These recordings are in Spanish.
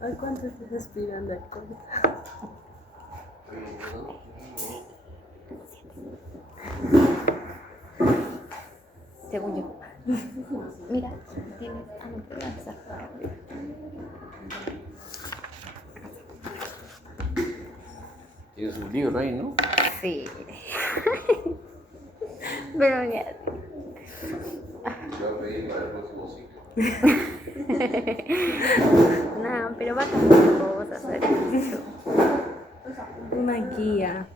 ¿A cuánto se respiran de alcohol? Según yo. Mira, tienes. Ah, no, te voy a empezar. Tienes un libro ahí, ¿no? Sí. Pero ya. Te voy a pedir para el próximo ciclo. No, pero va a cambiar cosas. Una guía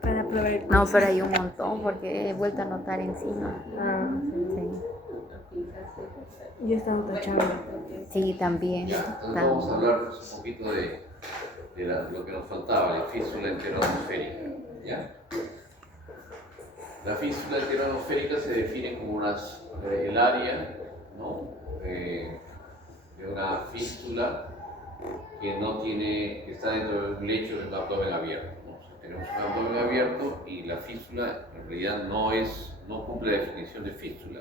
para probar. No, pero hay un montón porque he vuelto a anotar encima. Ah, Sí. yo estaba tachando. Sí, también. Ya, entonces vamos a hablar pues, un poquito de lo que nos faltaba, la fístula enteroatmosférica. ¿Ya? La fístula enteroatmosférica se define como el área, ¿no? De una fístula que está dentro de un lecho de un abdomen abierto, ¿no? O sea, tenemos un abdomen abierto y la fístula en realidad no cumple la definición de fístula.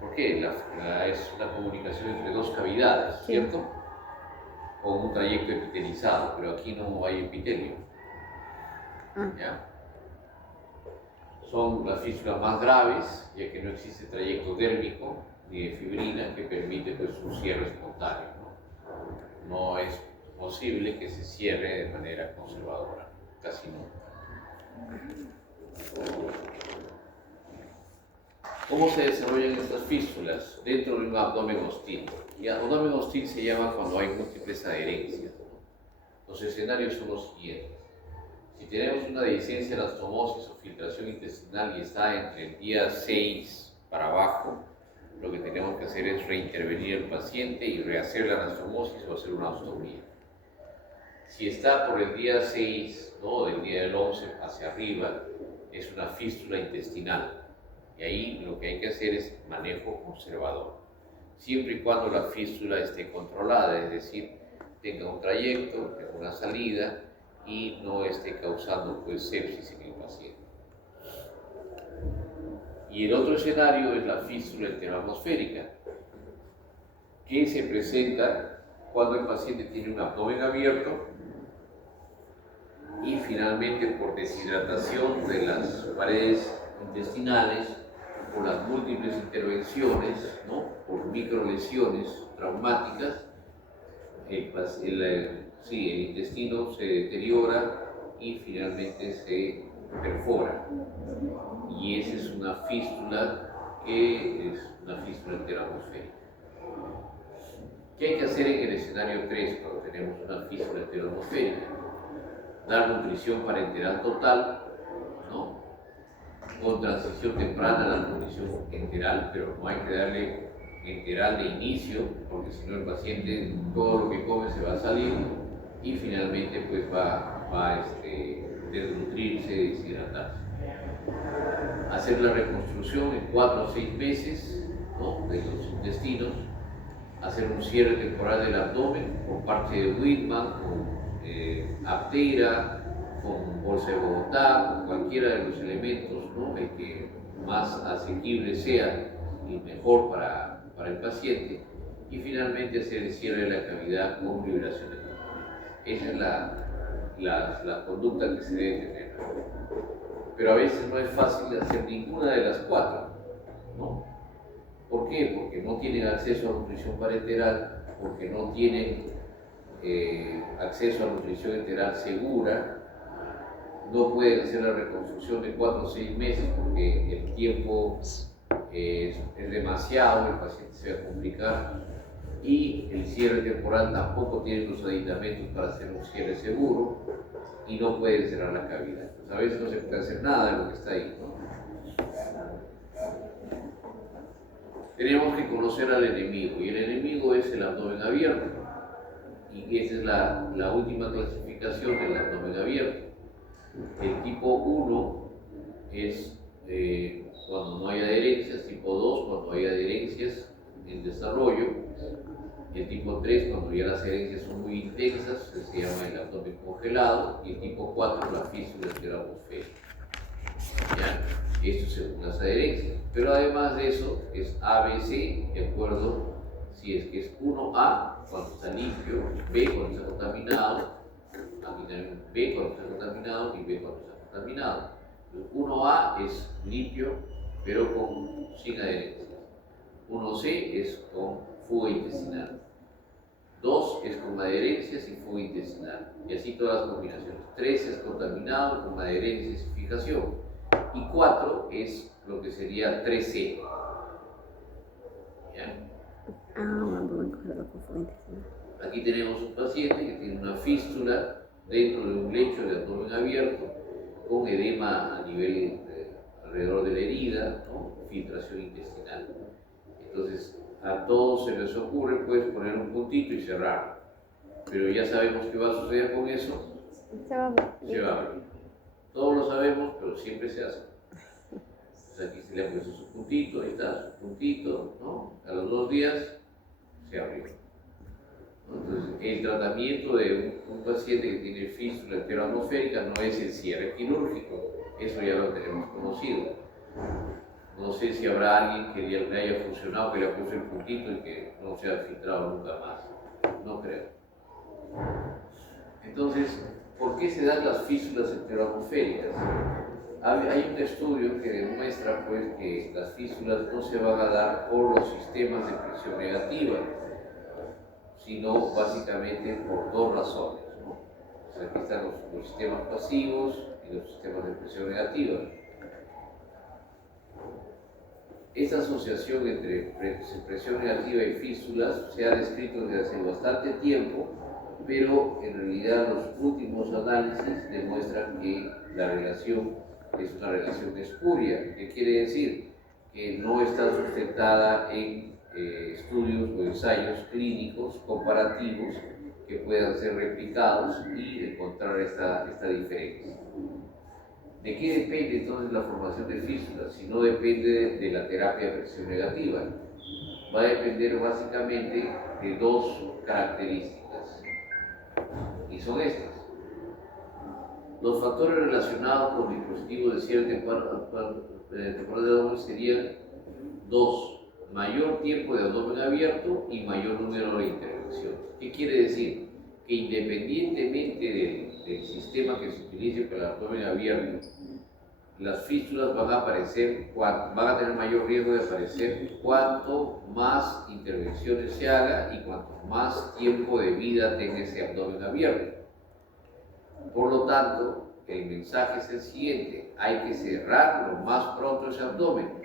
¿Por qué? Es una comunicación entre dos cavidades, ¿cierto? Con un trayecto epitelizado, pero aquí no hay epitelio. ¿Ya? Son las fístulas más graves, ya que no existe trayecto dérmico ni de fibrina que permite pues, un cierre espontáneo. No es posible que se cierre de manera conservadora, casi nunca. ¿Cómo se desarrollan estas fístulas dentro de un abdomen hostil? Y abdomen hostil se llama cuando hay múltiples adherencias. Los escenarios son los siguientes. Si tenemos una dehiscencia de anastomosis o filtración intestinal y está entre el día 6 para abajo, lo que tenemos que hacer es reintervenir al paciente y rehacer la anastomosis o hacer una ostomía. Si está por el día 6, ¿no? Del día del 11 hacia arriba, es una fístula intestinal. Y ahí lo que hay que hacer es manejo conservador. Siempre y cuando la fístula esté controlada, es decir, tenga un trayecto, tenga una salida y no esté causando pues, sepsis en el paciente. Y el otro escenario es la fístula enteroatmosférica, que se presenta cuando el paciente tiene un abdomen abierto y finalmente por deshidratación de las paredes intestinales, por las múltiples intervenciones, ¿no? Por microlesiones traumáticas, el intestino se deteriora y finalmente se perfora. Y esa es una fístula que es una fístula enteroatmosférica. ¿Qué hay que hacer en el escenario 3 cuando tenemos una fístula enteroatmosférica? Dar nutrición parenteral total, ¿no? Con transición temprana a la nutrición enteral, pero no hay que darle enteral de inicio, porque si no el paciente todo lo que come se va a salir y finalmente pues va a desnutrirse, deshidratarse. Hacer la reconstrucción en 4 o 6 meses, ¿no? De los intestinos, hacer un cierre temporal del abdomen con parte de Whitman, con Aptera, con bolsa de Bogotá, con cualquiera de los elementos, ¿no? El que más asequible sea y mejor para el paciente, y finalmente hacer el cierre de la cavidad con liberación de toxinas. Esa es la conducta que se debe tener. Pero a veces no es fácil hacer ninguna de las 4, ¿no? ¿Por qué? Porque no tienen acceso a nutrición parenteral, porque no tienen acceso a nutrición enteral segura, no pueden hacer la reconstrucción de 4 o 6 meses porque el tiempo es demasiado, el paciente se va a complicar, y el cierre temporal tampoco tiene los aditamentos para hacer un cierre seguro y no pueden cerrar la cavidad. Pues a veces no se puede hacer nada de lo que está ahí, ¿no? Tenemos que conocer al enemigo, y el enemigo es el abdomen abierto, y esa es la última clasificación del abdomen abierto. El tipo 1 es cuando no hay adherencias, tipo 2 cuando hay adherencias en desarrollo, el tipo 3 cuando ya las adherencias son muy intensas, se llama el abdomen congelado, y el tipo 4 la fístula enteroatmosférica. ¿Ya? Esto según las adherencias, pero además de eso es ABC de acuerdo Si es que es 1A cuando está limpio, B cuando está contaminado, aquí tenemos B cuando está contaminado y B cuando está contaminado. 1A es limpio pero sin adherencias. 1C es con fuga intestinal. 2 es con adherencias y fuga intestinal. Y así todas las combinaciones. 3 es contaminado con adherencias y fijación. Y 4 es lo que sería 3C. ¿Ya? Bueno, me acuerdo con fuga intestinal. Aquí tenemos un paciente que tiene una fístula dentro de un lecho de abdomen abierto con edema a nivel alrededor de la herida, ¿no? Filtración intestinal. Entonces, a todos se les ocurre pues poner un puntito y cerrar. Pero ya sabemos qué va a suceder con eso. Se va a Se va a abrir. Todos lo sabemos, pero siempre se hace. Entonces aquí se le ha puesto su puntito, ahí está su puntito, ¿no? A los 2 días se abrió. Entonces, el tratamiento de un paciente que tiene fístula enteroatmosférica no es el cierre quirúrgico, eso ya lo tenemos conocido. No sé si habrá alguien que le haya funcionado, que le puso el puntito y que no se ha filtrado nunca más. No creo. Entonces, ¿por qué se dan las fístulas enteroatmosféricas? Hay un estudio que demuestra pues, que las fístulas no se van a dar por los sistemas de presión negativa, sino básicamente por 2 razones, ¿no? O sea, aquí están los sistemas pasivos y los sistemas de presión negativa. Esta asociación entre presión negativa y fístulas se ha descrito desde hace bastante tiempo, pero en realidad los últimos análisis demuestran que la relación es una relación espuria. ¿Qué quiere decir? Que no está sustentada en estudios o ensayos clínicos comparativos que puedan ser replicados y encontrar esta diferencia. ¿De qué depende entonces la formación de fístulas? Si no depende de la terapia de presión negativa, va a depender básicamente de 2 características, y son estas. Los factores relacionados con dispositivos de cierre temporal de abdomen serían 2. Mayor tiempo de abdomen abierto y mayor número de intervenciones. ¿Qué quiere decir? Que independientemente del sistema que se utilice para el abdomen abierto, las fístulas van a tener mayor riesgo de aparecer cuanto más intervenciones se haga y cuanto más tiempo de vida tenga ese abdomen abierto. Por lo tanto, el mensaje es el siguiente: hay que cerrar lo más pronto ese abdomen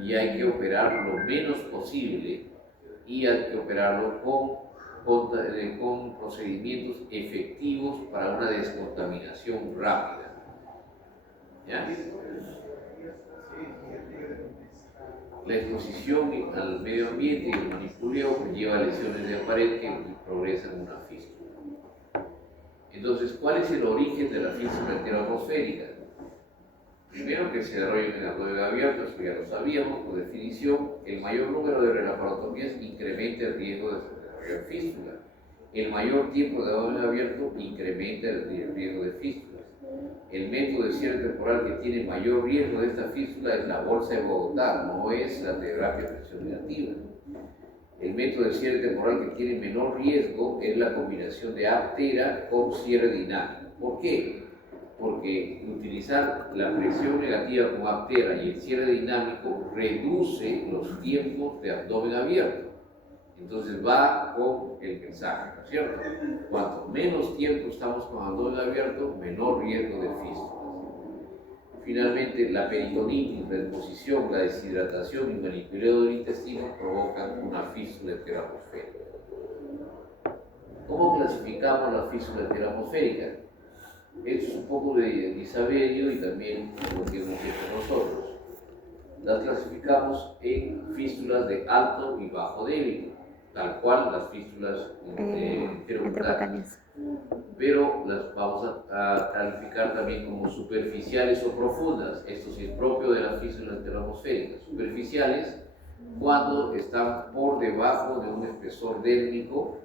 y hay que operar lo menos posible y hay que operarlo con procedimientos efectivos para una descontaminación rápida. ¿Ya? La exposición al medio ambiente y el manipuleo lleva a lesiones de pared que progresan en una fístula. Entonces, ¿cuál es el origen de la fístula enteroatmosférica? Primero, que se desarrolla en el abdomen abierto, eso ya lo sabíamos, por definición. El mayor número de relaparotomías incrementa el riesgo de desarrollar fístula. El mayor tiempo de abdomen abierto incrementa el riesgo de fístulas. El método de cierre temporal que tiene mayor riesgo de esta fístula es la bolsa de Bogotá, no es la terapia de presión negativa. El método de cierre temporal que tiene menor riesgo es la combinación de aptera con cierre dinámico. ¿Por qué? Porque utilizar la presión negativa con aptera y el cierre dinámico reduce los tiempos de abdomen abierto. Entonces va con el mensaje, ¿no es cierto? Cuanto menos tiempo estamos con abdomen abierto, menor riesgo de fístulas. Finalmente, la peritonitis, la exposición, la deshidratación y manipuleo del intestino provocan una fístula enteroatmosférica. ¿Cómo clasificamos la fístula enteroatmosférica? Esto es un poco de saberio y también lo que hemos hecho nosotros. Las clasificamos en fístulas de alto y bajo débito, tal cual las fístulas enterocutáneas. Pero las vamos a calificar también como superficiales o profundas. Esto sí es propio de las fístulas enteroatmosféricas. Superficiales cuando están por debajo de un espesor dérmico,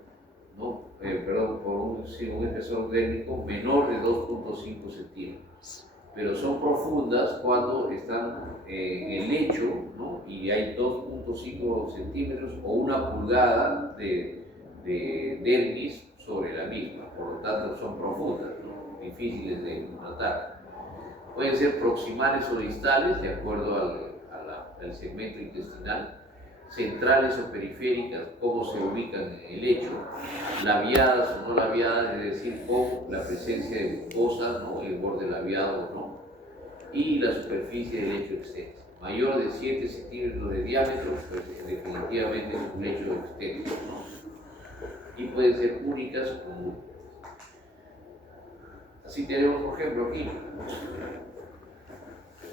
por un espesor dérmico menor de 2.5 centímetros. pero son profundas cuando están en el lecho, ¿no? Y hay 2.5 centímetros o 1 pulgada de dermis sobre la misma, por lo tanto son profundas, ¿no? Difíciles de tratar. Pueden ser proximales o distales, de acuerdo al segmento intestinal, centrales o periféricas, cómo se ubican en el lecho, labiadas o no labiadas, es decir, con la presencia de mucosa, ¿no? El borde labiado o no, y la superficie del lecho extenso. Mayor de 7 centímetros de diámetro, pues definitivamente es un lecho extenso, ¿no? Y pueden ser únicas o múltiples. Así tenemos, por ejemplo, aquí.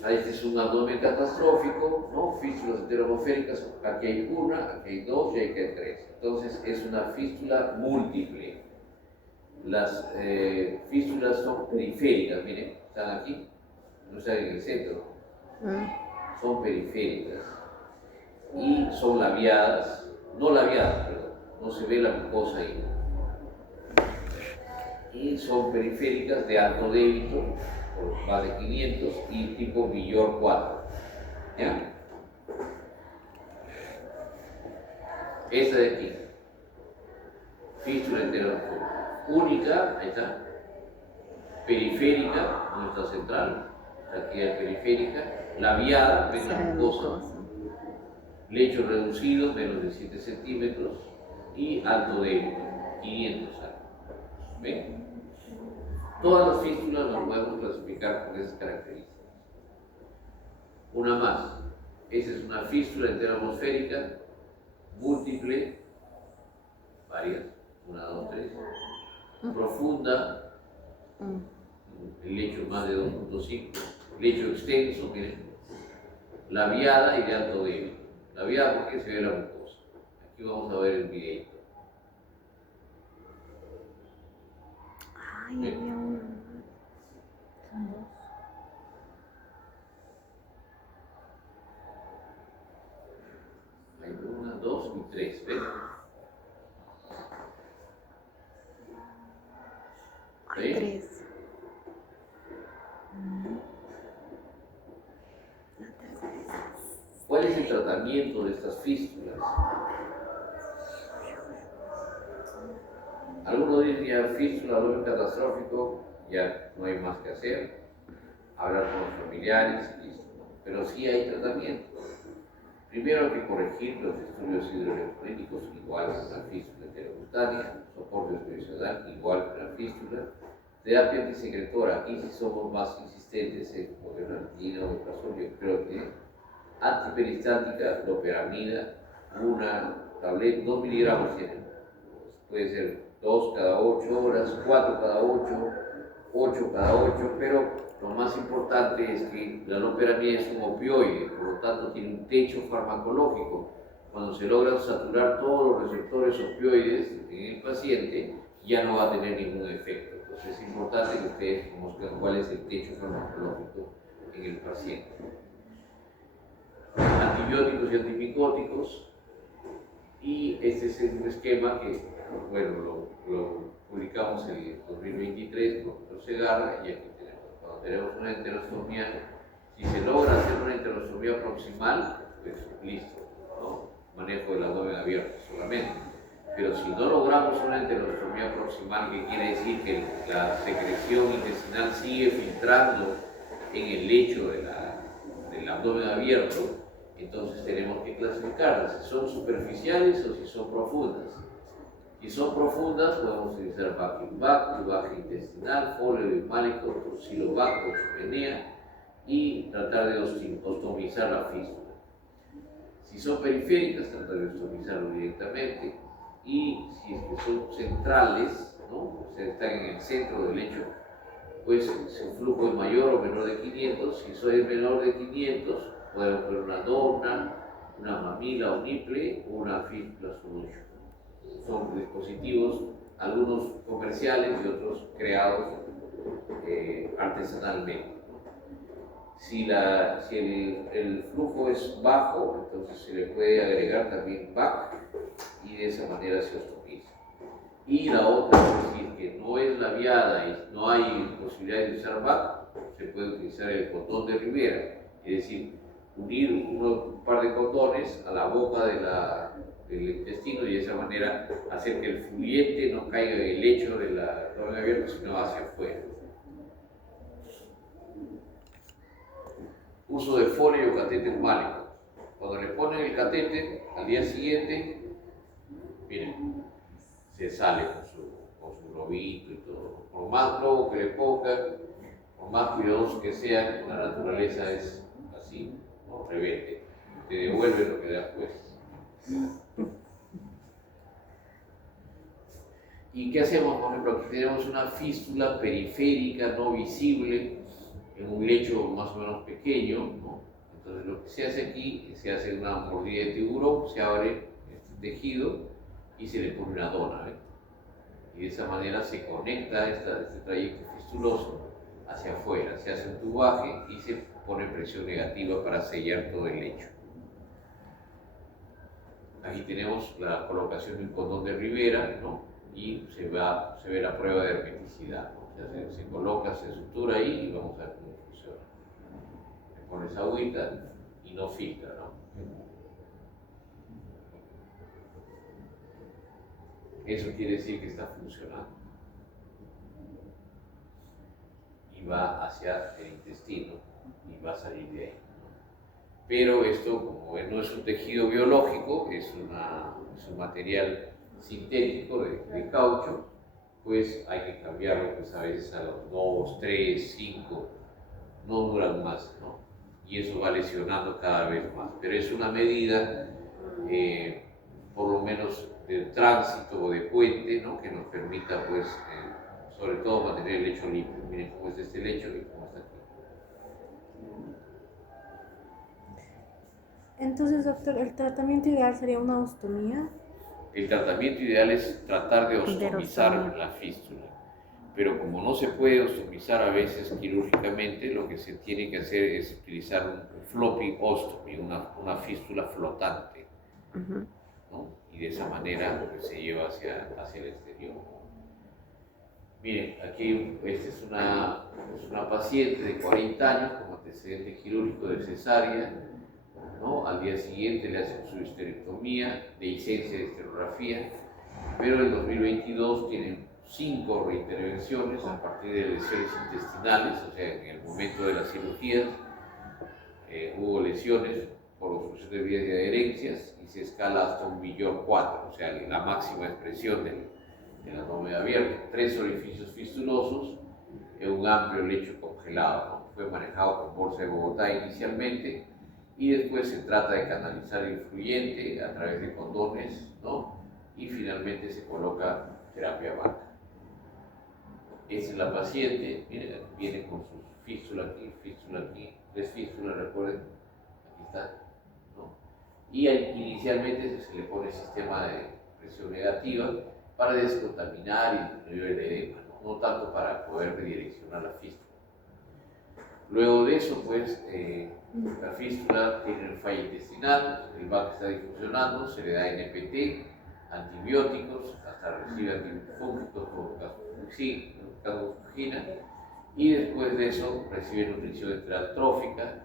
Este es un abdomen catastrófico, ¿no? Fístulas enteromosféricas, aquí hay una, aquí hay dos y aquí hay tres. Entonces es una fístula múltiple. Las fístulas son periféricas, miren, están aquí, no están en el centro. Son periféricas y son labiadas, no labiadas, perdón, no se ve la mucosa ahí. Y son periféricas de alto débito, por más de 500, y tipo Villor 4. ¿Ya? Esta de aquí, fístula enteromosférica, única, ahí está, periférica, no está central, aquí es periférica, labiada, ven la mucosa, lecho reducido, menos de 7 centímetros, y alto débito, 500 años. ¿Ven? Todas las fístulas las podemos clasificar con esas características. Una más, esa es una fístula enteromosférica múltiple, varias, 1, 2, 3, profunda, el lecho más de 2.5, lecho extenso, miren, labiada y de alto débito. Labiada porque se ve la mucosa. Aquí vamos a ver el videito. Ay, había uno. Son dos. Hay 1, 2 y 3, ¿ven? Hay tres. ¿Cuál es el tratamiento de estas fístulas? Algunos dicen ya fístula, dolor catastrófico, ya no hay más que hacer, hablar con los familiares, listo. Pero sí hay tratamiento. Primero hay que corregir los estudios hidroelectrónicos, igual que la fístula enterocutánea, soporte tradicional, igual que la fístula. Terapia antisecretora, aquí sí somos más insistentes en modernidad o omeprazol, yo creo que antiperistática, loperamida, una tableta, 2 miligramos tiene, puede ser 2 cada 8 horas, 4 cada 8, 8 cada 8, pero lo más importante es que la loperamida es un opioide, por lo tanto tiene un techo farmacológico. Cuando se logran saturar todos los receptores opioides en el paciente, ya no va a tener ningún efecto. Entonces es importante que ustedes conozcan cuál es el techo farmacológico en el paciente. Antibióticos y antimicóticos, y este es un esquema que, bueno, lo publicamos en el 2023 con el Dr. Segarra, y aquí tenemos, cuando tenemos una enterostomía, si se logra hacer una enterostomía proximal, pues listo, ¿no? Manejo del abdomen abierto solamente. Pero si no logramos una enterostomía proximal, que quiere decir que la secreción intestinal sigue filtrando en el lecho del abdomen abierto, entonces tenemos que clasificarlas, si son superficiales o si son profundas. Si son profundas, podemos utilizar Bacillobacter, baja intestinal, folio emálico, Tocilobacter, oxogenea, y tratar de ostomizar la fístula. Si son periféricas, tratar de ostomizarlo directamente, y si es que son centrales, ¿no? O sea, están en el centro del lecho, pues si un flujo es mayor o menor de 500, si eso es menor de 500, podemos poner una dona, una mamila o niple o una fístula solution. Son dispositivos, algunos comerciales y otros creados artesanalmente. Si el flujo es bajo, entonces se le puede agregar también BAC y de esa manera se ostomiza. Y la otra, es decir, que no es labiada y no hay posibilidad de usar VAC, se puede utilizar el condón de Rivera, es decir, unir un par de condones a la boca del intestino y de esa manera hacer que el fluyente no caiga en el lecho del abdomen abierto, sino hacia afuera. Uso de folio o catéter málico. Cuando le ponen el catéter, al día siguiente, miren, se sale con su globito y todo. Por más globo que le pongan, por más cuidadosos que sean, la naturaleza es así, ¿no? Rebelde. Te devuelve lo que le has puesto. ¿Y qué hacemos? Por ejemplo, aquí tenemos una fístula periférica no visible en un lecho más o menos pequeño, ¿no? Entonces lo que se hace aquí, se hace una mordida de tiburón, se abre este tejido y se le pone una dona, ¿eh? Y de esa manera se conecta este trayecto fistuloso hacia afuera, se hace un tubaje y se pone presión negativa para sellar todo el lecho. Aquí tenemos la colocación de un condón de Rivera, ¿no? Y se ve la prueba de hermeticidad, ¿no? O sea, se coloca, se sutura ahí y vamos a ver cómo funciona. Le pones agüita y no filtra, ¿no? Eso quiere decir que está funcionando. Y va hacia el intestino y va a salir de ahí. Pero esto, como no es un tejido biológico, es un material sintético de caucho, pues hay que cambiarlo pues a veces a los 2, 3, 5, no duran más, ¿no? Y eso va lesionando cada vez más. Pero es una medida, por lo menos de tránsito o de puente, ¿no? Que nos permita pues, sobre todo mantener el lecho limpio. Miren cómo es este lecho y cómo está aquí. Entonces, doctor, ¿el tratamiento ideal sería una ostomía? El tratamiento ideal es tratar de ostomizar la fístula, pero como no se puede ostomizar a veces quirúrgicamente, lo que se tiene que hacer es utilizar un floppy ostomy, una fístula flotante, ¿no? Y de esa manera pues, se lleva hacia el exterior. Miren, aquí esta es una paciente de 40 años con antecedente quirúrgico de cesárea, ¿no? Al día siguiente le hacen su histerectomía, licencia de esterografía, pero en 2022 tienen 5 reintervenciones a partir de lesiones intestinales, o sea, en el momento de las cirugías hubo lesiones por obstrucción de vías y adherencias y se escala hasta 1 billón 4, o sea, la máxima expresión del abdomen abierto, 3 orificios fistulosos en un amplio lecho congelado, ¿no? Fue manejado con bolsa de Bogotá inicialmente, y después se trata de canalizar el fluyente a través de condones, ¿no? Y finalmente se coloca terapia vaca. Esa es la paciente, miren, viene con sus fístula aquí, 3 fístulas, recuerden, aquí está, ¿no? Y inicialmente se le pone sistema de presión negativa para descontaminar y disminuir el edema, no tanto para poder redireccionar la fístula. Luego de eso, pues, la fístula tiene el fallo intestinal, el VAC está disfuncionando, se le da NPT, antibióticos, hasta recibe antifúngicos como carbofugina, y después de eso recibe nutrición enterotrófica,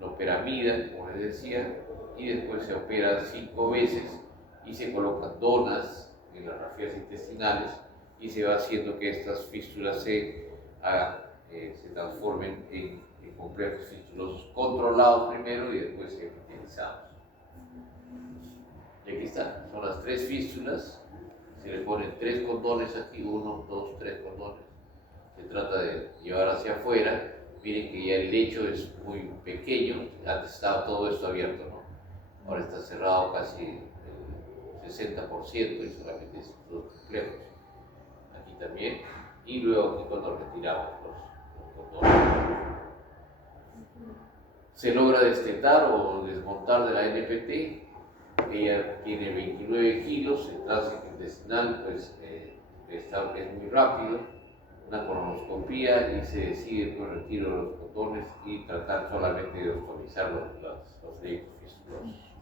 loperamida, como les decía, y después se opera 5 veces y se colocan donas en las rafías intestinales y se va haciendo que estas fístulas se transformen en complejos fistulosos controlados primero y después epitelizados. Y aquí están, son las 3 fístulas, se le ponen 3 condones aquí, 1, 2, 3 condones. Se trata de llevar hacia afuera. Miren que ya el lecho es muy pequeño, antes estaba todo esto abierto, ¿no? Ahora está cerrado casi el 60% y solamente es 2 complejos. Aquí también, y luego aquí cuando retiramos los condones. Se logra destetar o desmontar de la NPT. Ella tiene 29 kilos, el tránsito intestinal pues, es muy rápido, una colonoscopía y se decide por el retiro de los condones y tratar solamente de ostomizar los trayectos fistulosos.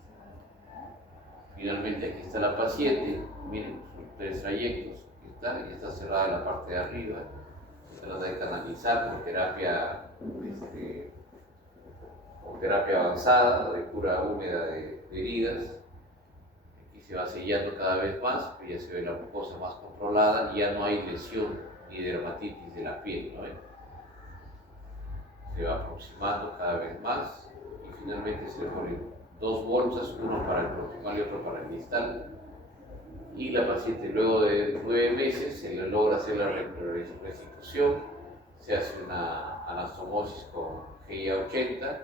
Finalmente aquí está la paciente, miren sus 3 trayectos, ¿está? Y está cerrada la parte de arriba. Se trata de canalizar con terapia avanzada de cura húmeda de heridas. Aquí se va sellando cada vez más, pero ya se ve la mucosa más controlada y ya no hay lesión ni dermatitis de la piel, ¿no? Se va aproximando cada vez más y finalmente se le ponen 2 bolsas, uno para el proximal y otro para el distal. Y la paciente luego de 9 meses se le logra hacer la restitución, se hace una anastomosis con GIA-80,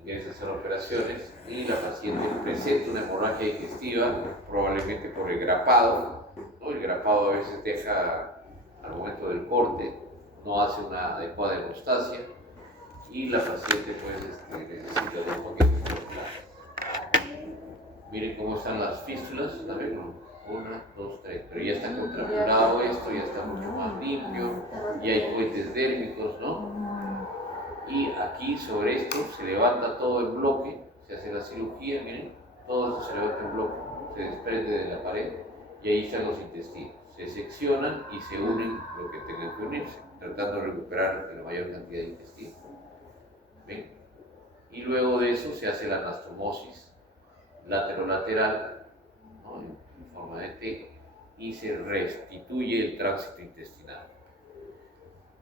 ingresa a hacer operaciones y la paciente presenta una hemorragia digestiva, probablemente por el grapado, ¿no? El grapado a veces deja, al momento del corte, no hace una adecuada hemostasia y la paciente pues necesita de un paquete de platos. Miren cómo están las fístulas, ¿saben? 1, 2, 3, pero ya está contracturado esto, ya está mucho más limpio, ya hay puentes dérmicos, ¿no? Y aquí sobre esto se levanta todo el bloque, se hace la cirugía, miren, todo esto se levanta en bloque, se desprende de la pared y ahí están los intestinos. Se seccionan y se unen lo que tengan que unirse, tratando de recuperar la mayor cantidad de intestino. ¿Ven? Y luego de eso se hace la anastomosis lateral, ¿no? En forma de T, y se restituye el tránsito intestinal.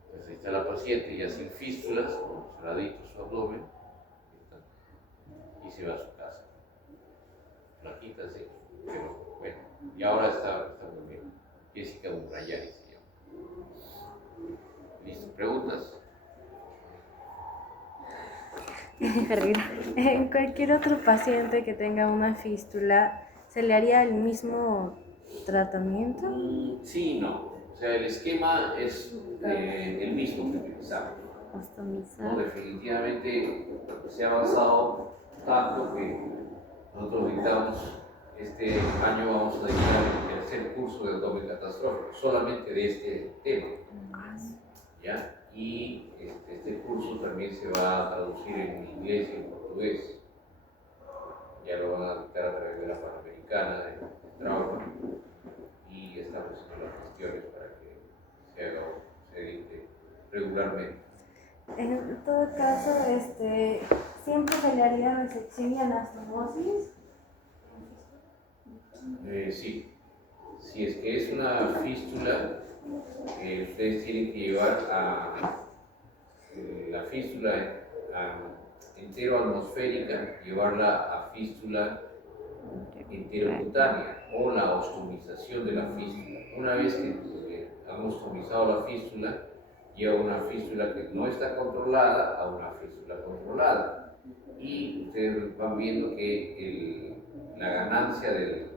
Entonces ahí está la paciente ya sin fístulas, ¿no? Cerradito su abdomen, y se va a su casa. Flaquita, sí, pero bueno, y ahora está muy bien. Jessica Murayari se llama. ¿Listo? ¿Preguntas? En cualquier otro paciente que tenga una fístula, ¿se le haría el mismo tratamiento? Sí y no. O sea, el esquema es el mismo que utilizamos. No, definitivamente se ha avanzado tanto que nosotros dictamos este año, vamos a dictar el tercer curso de abdomen catastrófico, solamente de este tema. ¿Ya? Y este curso también se va a traducir en inglés y en portugués. Ya lo van a dictar a través de la Panamericana de Trauma y estamos haciendo las gestiones para que se dicte regularmente. En todo caso, siempre se le haría resección y anastomosis. Sí, si es que es una fístula, ustedes tienen que llevar la fístula entero-atmosférica, llevarla a fístula enterocutánea o la ostomización de la fístula. Una vez que han ostomizado la fístula, lleva una fístula que no está controlada a una fístula controlada. Y ustedes van viendo que la ganancia de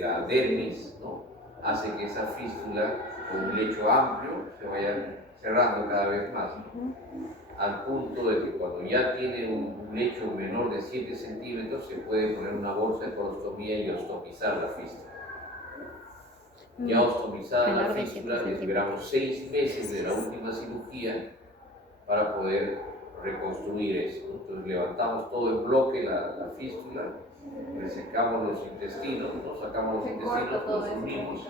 la dermis, ¿no? Hace que esa fístula con un lecho amplio se vaya cerrando cada vez más, ¿no? Al punto de que cuando ya tiene un lecho menor de 7 centímetros se puede poner una bolsa de colostomía y ostomizar la fístula. Ya ostomizada la fístula, esperamos 6 meses de la última cirugía para poder reconstruir eso, ¿no? Entonces levantamos todo el bloque, la fístula, resecamos los intestinos, ¿no? Sacamos los intestinos, los unimos.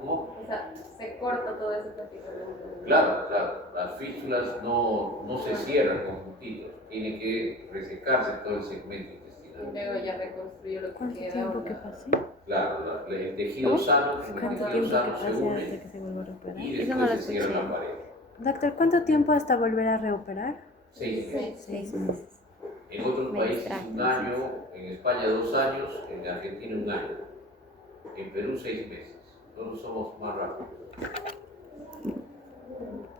¿Cómo? O sea, se corta todo eso prácticamente. Claro, las fístulas no se cierran con puntitos, tiene que resecarse todo el segmento intestinal. Y luego ya reconstruir lo que ¿Cuánto queda. tiempo que pase? Claro, el tejido sano, con el ¿Cuánto tejido tiempo que sano se pase hasta une que se vuelva a reoperar? y Eso no después lo se cierra la escuché. pared. Doctor, ¿cuánto tiempo hasta volver a reoperar? 6 meses. 6 meses. En otros Me países distrae. 1 año, en España 2 años, en Argentina 1 año, en Perú 6 meses. Nosotros somos más rápidos.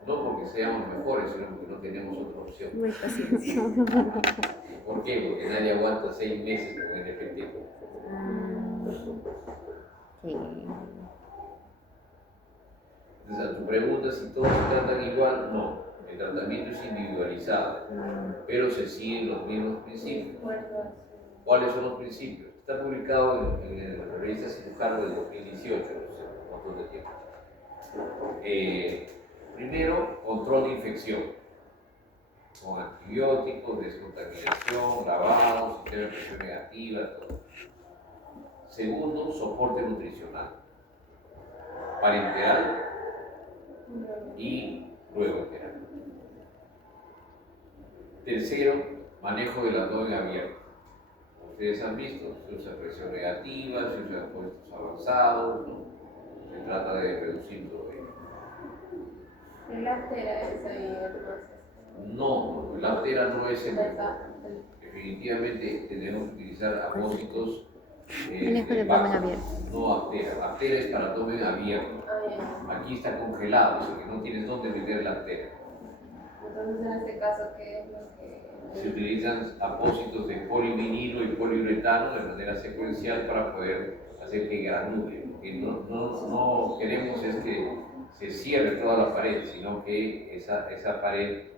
No porque seamos mejores, sino porque no tenemos otra opción. Muy paciencia. ¿Por qué? Porque nadie aguanta 6 meses con NPT. Sí. Entonces, a tu pregunta si todos se tratan igual, no. El tratamiento es individualizado, pero se siguen los mismos principios. ¿Cuáles son los principios? Está publicado en la revista Cirujano del 2018, no sé, un montón de tiempo. Primero, control de infección, con antibióticos, descontaminación, lavados, sistema de presión negativa, todo. Segundo, soporte nutricional. parenteral y luego enteral. Tercero, manejo del abdomen abierto. Ustedes han visto, se usa presión negativa, se usan puestos avanzados, ¿no? Se trata de reducir todo ello. ¿Y la artera es ahí entonces? No, la artera no es el mejor. Definitivamente tenemos que utilizar apósitos Manejo de abdomen abierto. no artera. Artera es para abdomen abierto. Aquí está congelado, o sea que no tienes dónde meter la artera. Entonces, en este caso, ¿qué es lo que...? Se utilizan apósitos de polivinilo y poliuretano de manera secuencial para poder hacer que granule. Lo que no queremos es que se cierre toda la pared, sino que esa pared,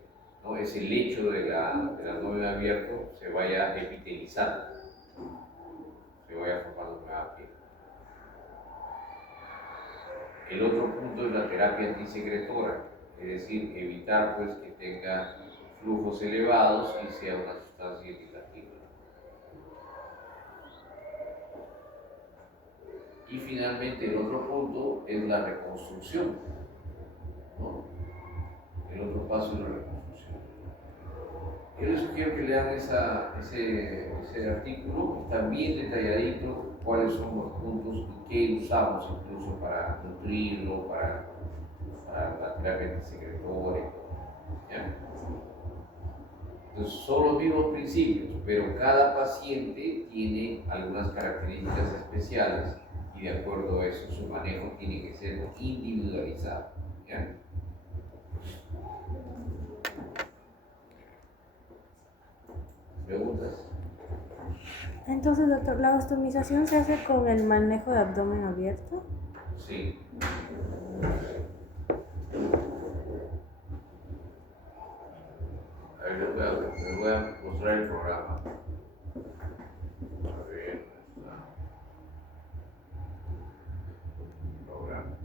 ¿no? Ese lecho del abdomen abierto se vaya epitelizando, se vaya formando nueva piel. El otro punto es la terapia antisecretora, es decir, evitar pues que tenga flujos elevados y sea una sustancia irritativa. Y finalmente el otro punto es la reconstrucción, ¿no? El otro paso es la reconstrucción. Yo les sugiero que lean ese artículo, está bien detalladito cuáles son los puntos y qué usamos incluso para nutrirlo, para la terapia antisecretora y todo. ¿Ya? Entonces son los mismos principios, pero cada paciente tiene algunas características especiales y de acuerdo a eso su manejo tiene que ser individualizado. ¿Ya? ¿Preguntas? Entonces, doctor, ¿la ostomización se hace con el manejo de abdomen abierto? Sí. A ver, les voy a mostrar el programa. A ver, programa.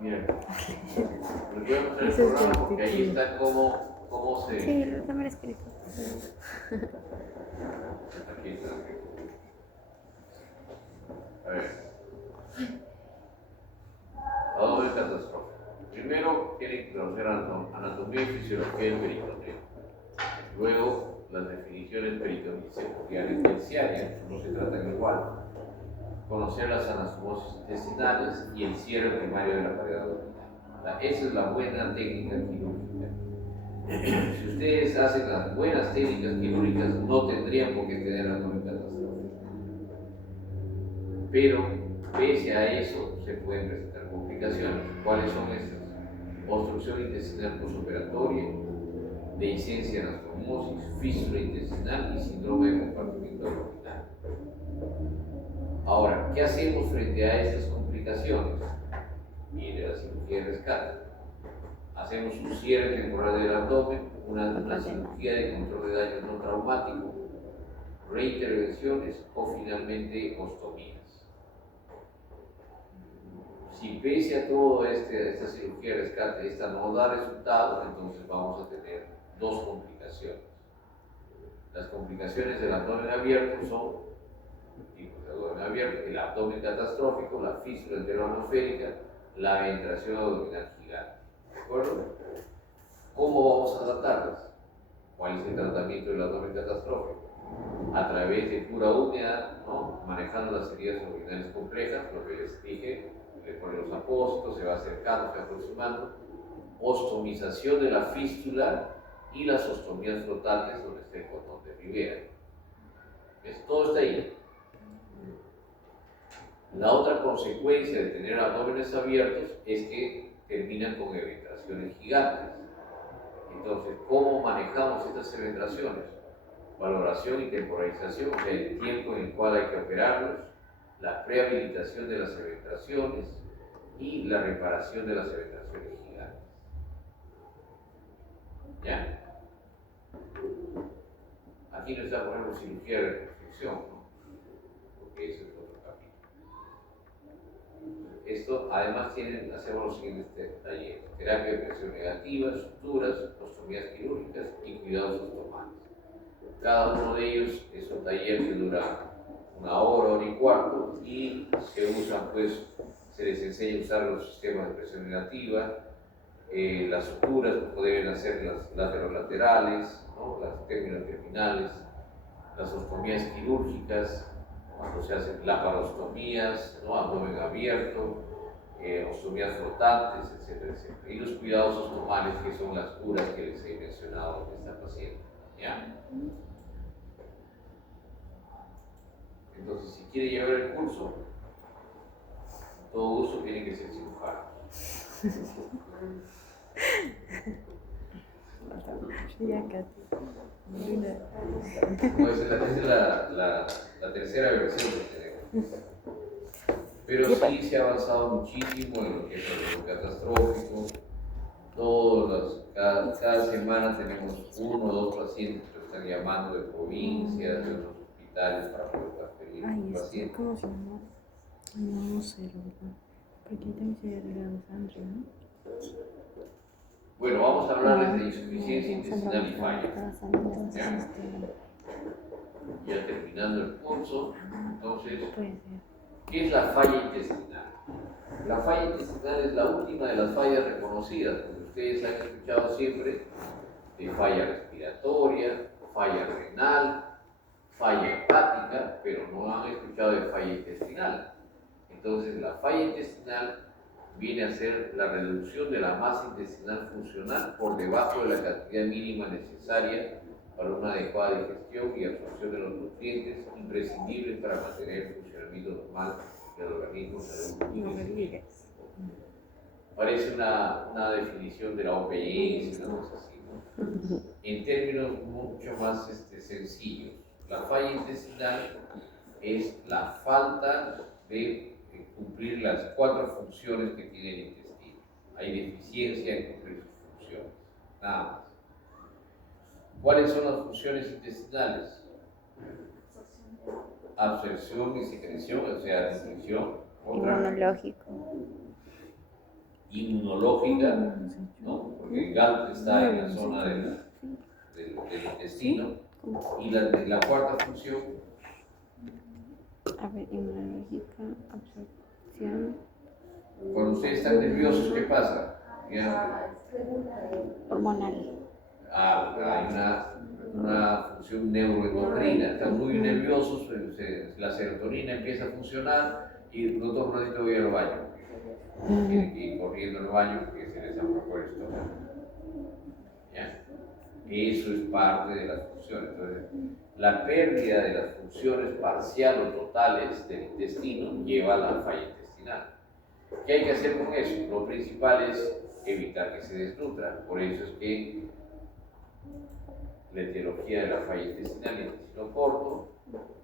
Miren, les voy a mostrar el programa porque ahí está cómo se... Sí, lo también escrito. Aquí está. A ver. Abdomen catastrófico. Primero tienen que conocer anatomía y fisiología del peritoneo. Luego las definiciones peritoneales secundarias y terciarias, no se tratan igual. Conocer las anastomosis intestinales y el cierre primario de la pared abdominal. Esa es la buena técnica quirúrgica. Si ustedes hacen las buenas técnicas quirúrgicas, no tendrían por qué tener abdomen catastrófico. Pero, pese a eso, se pueden presentar complicaciones. ¿Cuáles son estas? Obstrucción intestinal postoperatoria, dehiscencia anastomosis, fístula intestinal y síndrome de compartimiento abdominal. Ahora, ¿qué hacemos frente a estas complicaciones? Viene la cirugía de rescate. Hacemos un cierre temporal del abdomen, una cirugía de control de daño no traumático, reintervenciones o finalmente ostomías. Si pese a toda esta cirugía de rescate, esta no da resultado, entonces vamos a tener dos complicaciones. Las complicaciones del abdomen abierto son tipos de abdomen abierto, el abdomen catastrófico, la fístula enteroatmosférica, la ventración abdominal gigante. ¿De acuerdo? ¿Cómo vamos a tratarlas? ¿Cuál es el tratamiento del abdomen catastrófico? A través de cura húmeda, ¿no? Manejando las heridas abdominales complejas, lo que les dije, le ponen los apósitos, se va acercando, se va aproximando, ostomización de la fístula y las ostomías flotantes donde esté el cordón de Rivera. Todo está ahí. La otra consecuencia de tener abdómenes abiertos es que terminan con eventraciones gigantes. Entonces, ¿cómo manejamos estas eventraciones? Valoración y temporalización, o sea, el tiempo en el cual hay que operarlos, la prehabilitación de las eventraciones, y la reparación de las cementraciones gigantes. ¿Ya? Aquí no está, por ejemplo, cirugía de reconstrucción, ¿no? Porque ese es otro capítulo. Esto, además, hacemos los siguientes talleres: terapia de presión negativa, suturas, ostomías quirúrgicas y cuidados ostomales. Cada uno de ellos es un taller que dura 1 hora, 1 hora y cuarto, y se usan, pues, se les enseña a usar los sistemas de presión negativa, las suturas, como deben hacer las laterales, ¿no? Las términos terminales, las ostomías quirúrgicas, cuando se hacen laparostomías, ¿no? Abdomen abierto, ostomías flotantes, etcétera, etcétera. Y los cuidados ostomales, que son las curas que les he mencionado en esta paciente. ¿Ya? Entonces, si quiere llevar el curso, todo gusto, tiene que ser cirujano. Ya, Katy. Pues esa es la tercera versión que tenemos. Pero sí se ha avanzado muchísimo en lo que es lo catastrófico. Cada semana tenemos 1 o 2 pacientes que están llamando de provincias, de otros hospitales para poder transferir Ay, pacientes. ¿cómo se llama? No sé, la verdad. Porque ahí también se había arreglado Sandra, ¿no? Bueno, vamos a hablarles de insuficiencia intestinal y falla. ¿Ya? Ya terminando el curso, entonces, Puede ser. ¿qué es la falla intestinal? La falla intestinal es la última de las fallas reconocidas, porque ustedes han escuchado siempre de falla respiratoria, falla renal, falla hepática, pero no han escuchado de falla intestinal. Entonces, la falla intestinal viene a ser la reducción de la masa intestinal funcional por debajo de la cantidad mínima necesaria para una adecuada digestión y absorción de los nutrientes imprescindibles para mantener el funcionamiento normal del organismo. No me digas. Parece una definición de la OPS, una cosa así, ¿no? En términos mucho más sencillos, la falla intestinal es la falta de cumplir las 4 funciones que tiene el intestino. Hay deficiencia en cumplir sus funciones, nada más. ¿Cuáles son las funciones intestinales? Absorción y secreción, o sea, nutrición. Inmunológico. Inmunológica, ¿no? Porque el GALT está en la zona del intestino. Y la cuarta función. A ver, inmunológica, absorción. Cuando ustedes están nerviosos, ¿qué pasa? ¿Ya? Hormonal. Hay una función neuroendocrina. Están muy nerviosos, la serotonina empieza a funcionar y el doctor no necesita ir al baño. Tienen que ir corriendo al baño porque se les aflojó el estómago. ¿Ya? Eso es parte de las funciones. Entonces, la pérdida de las funciones parciales o totales del intestino lleva a la falla intestinal. ¿Qué hay que hacer con eso? Lo principal es evitar que se desnutra. Por eso es que la etiología de la falla intestinal, intestino corto.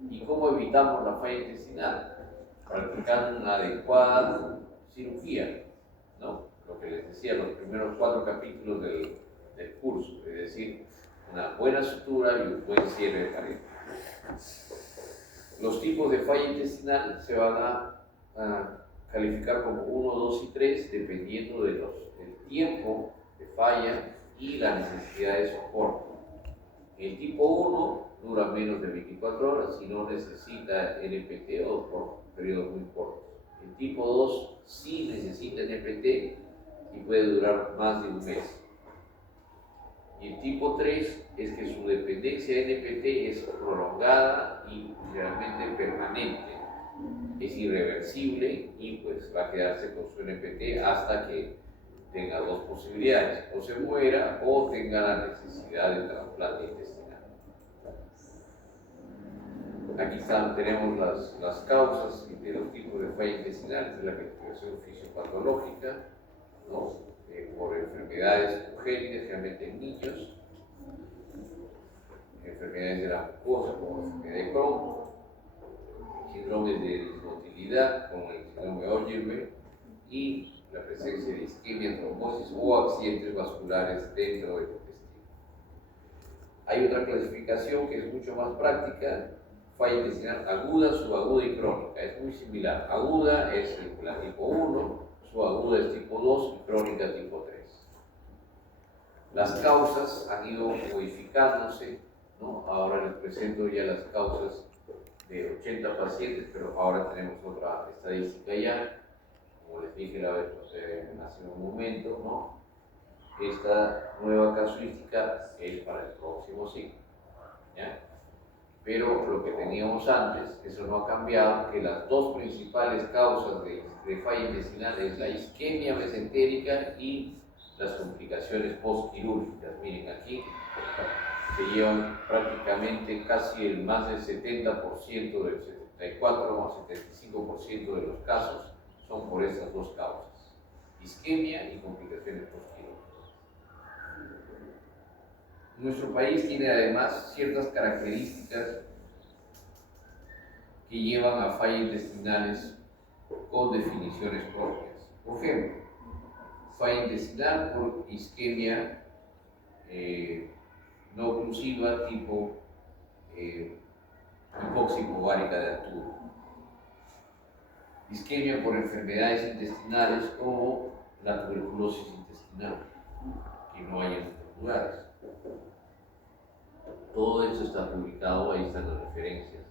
¿Y cómo evitamos la falla intestinal? Practicando una adecuada cirugía, ¿no? Lo que les decía, los primeros 4 capítulos del curso, es decir, una buena sutura y un buen cierre de pared. Los tipos de falla intestinal se van a calificar como 1, 2 y 3, dependiendo del tiempo de falla y la necesidad de soporte. El tipo 1 dura menos de 24 horas y no necesita NPT o por periodos muy cortos. El tipo 2 sí necesita NPT y puede durar más de un mes. Y el tipo 3 es que su dependencia de NPT es prolongada y realmente permanente. Es irreversible y pues va a quedarse con su NPT hasta que tenga 2 posibilidades: o se muera o tenga la necesidad de trasplante intestinal. Aquí tenemos las causas de los tipos de falla intestinal, de la investigación fisiopatológica, ¿no? Por enfermedades congénitas, generalmente en niños, enfermedades de la mucosa como la enfermedad de Crohn, síndromes de dismotilidad como el síndrome de Ogier, y la presencia de isquemia, trombosis o accidentes vasculares dentro del intestino. Hay otra clasificación que es mucho más práctica: falla intestinal aguda, subaguda y crónica. Es muy similar. Aguda es la tipo 1, subaguda es tipo 2 y crónica tipo 3. Las causas han ido modificándose, ¿no? Ahora les presento ya las causas de 80 pacientes, pero ahora tenemos otra estadística ya, como les dije hace un momento, ¿no? Esta nueva casuística es para el próximo ciclo, ¿ya? Pero lo que teníamos antes, eso no ha cambiado, que las dos principales causas de falla intestinal es la isquemia mesentérica y las complicaciones postquirúrgicas. Miren, aquí se llevan prácticamente casi el más del 70%, del 74 o 75% de los casos son por estas dos causas: isquemia y complicaciones postquirúrgicas. Nuestro país tiene además ciertas características que llevan a fallas intestinales con definiciones propias. Por ejemplo, falla intestinal por isquemia no oclusiva tipo hipóxico ovárica de Arturo. Isquemia por enfermedades intestinales como la tuberculosis intestinal, que no hay en otros lugares. Todo esto está publicado, ahí están las referencias.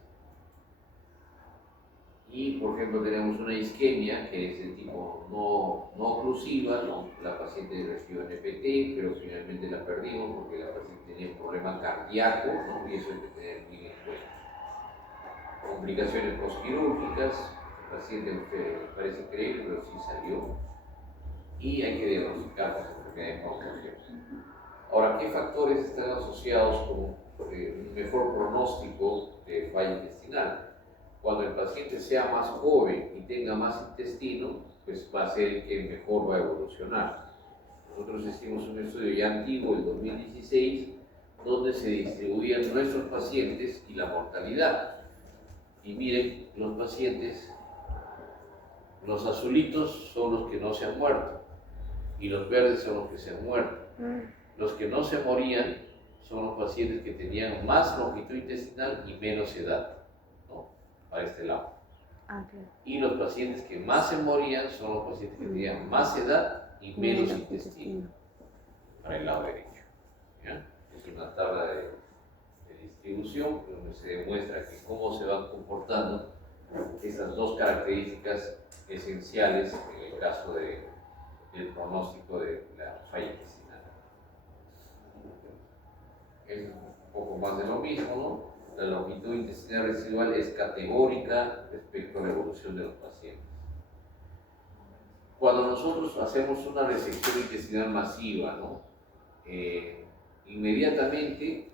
Y, por ejemplo, tenemos una isquemia que es de tipo no oclusiva, ¿no? La paciente recibió NPT, pero finalmente la perdimos porque la paciente tenía un problema cardíaco, ¿no? Y eso hay que tener muy en cuenta. Complicaciones postquirúrgicas, el paciente parece increíble, pero sí salió. Y hay que diagnosticar las enfermedades contagiosas. Ahora, ¿qué factores están asociados con un mejor pronóstico de falla intestinal? Cuando el paciente sea más joven y tenga más intestino, pues va a ser el que mejor va a evolucionar. Nosotros hicimos un estudio ya antiguo, el 2016, donde se distribuían nuestros pacientes y la mortalidad. Y miren, los pacientes, los azulitos son los que no se han muerto y los verdes son los que se han muerto. Los que no se morían son los pacientes que tenían más longitud intestinal y menos edad, ¿no? Para este lado. Claro. Y los pacientes que más se morían son los pacientes que tenían más edad y menos intestino, para el lado derecho, ¿ya? Es una tabla de distribución donde se demuestra que cómo se van comportando esas dos características esenciales en el caso del pronóstico de la falla intestinal. Es un poco más de lo mismo, ¿no? La longitud intestinal residual es categórica respecto a la evolución de los pacientes. Cuando nosotros hacemos una resección intestinal masiva, ¿no? Inmediatamente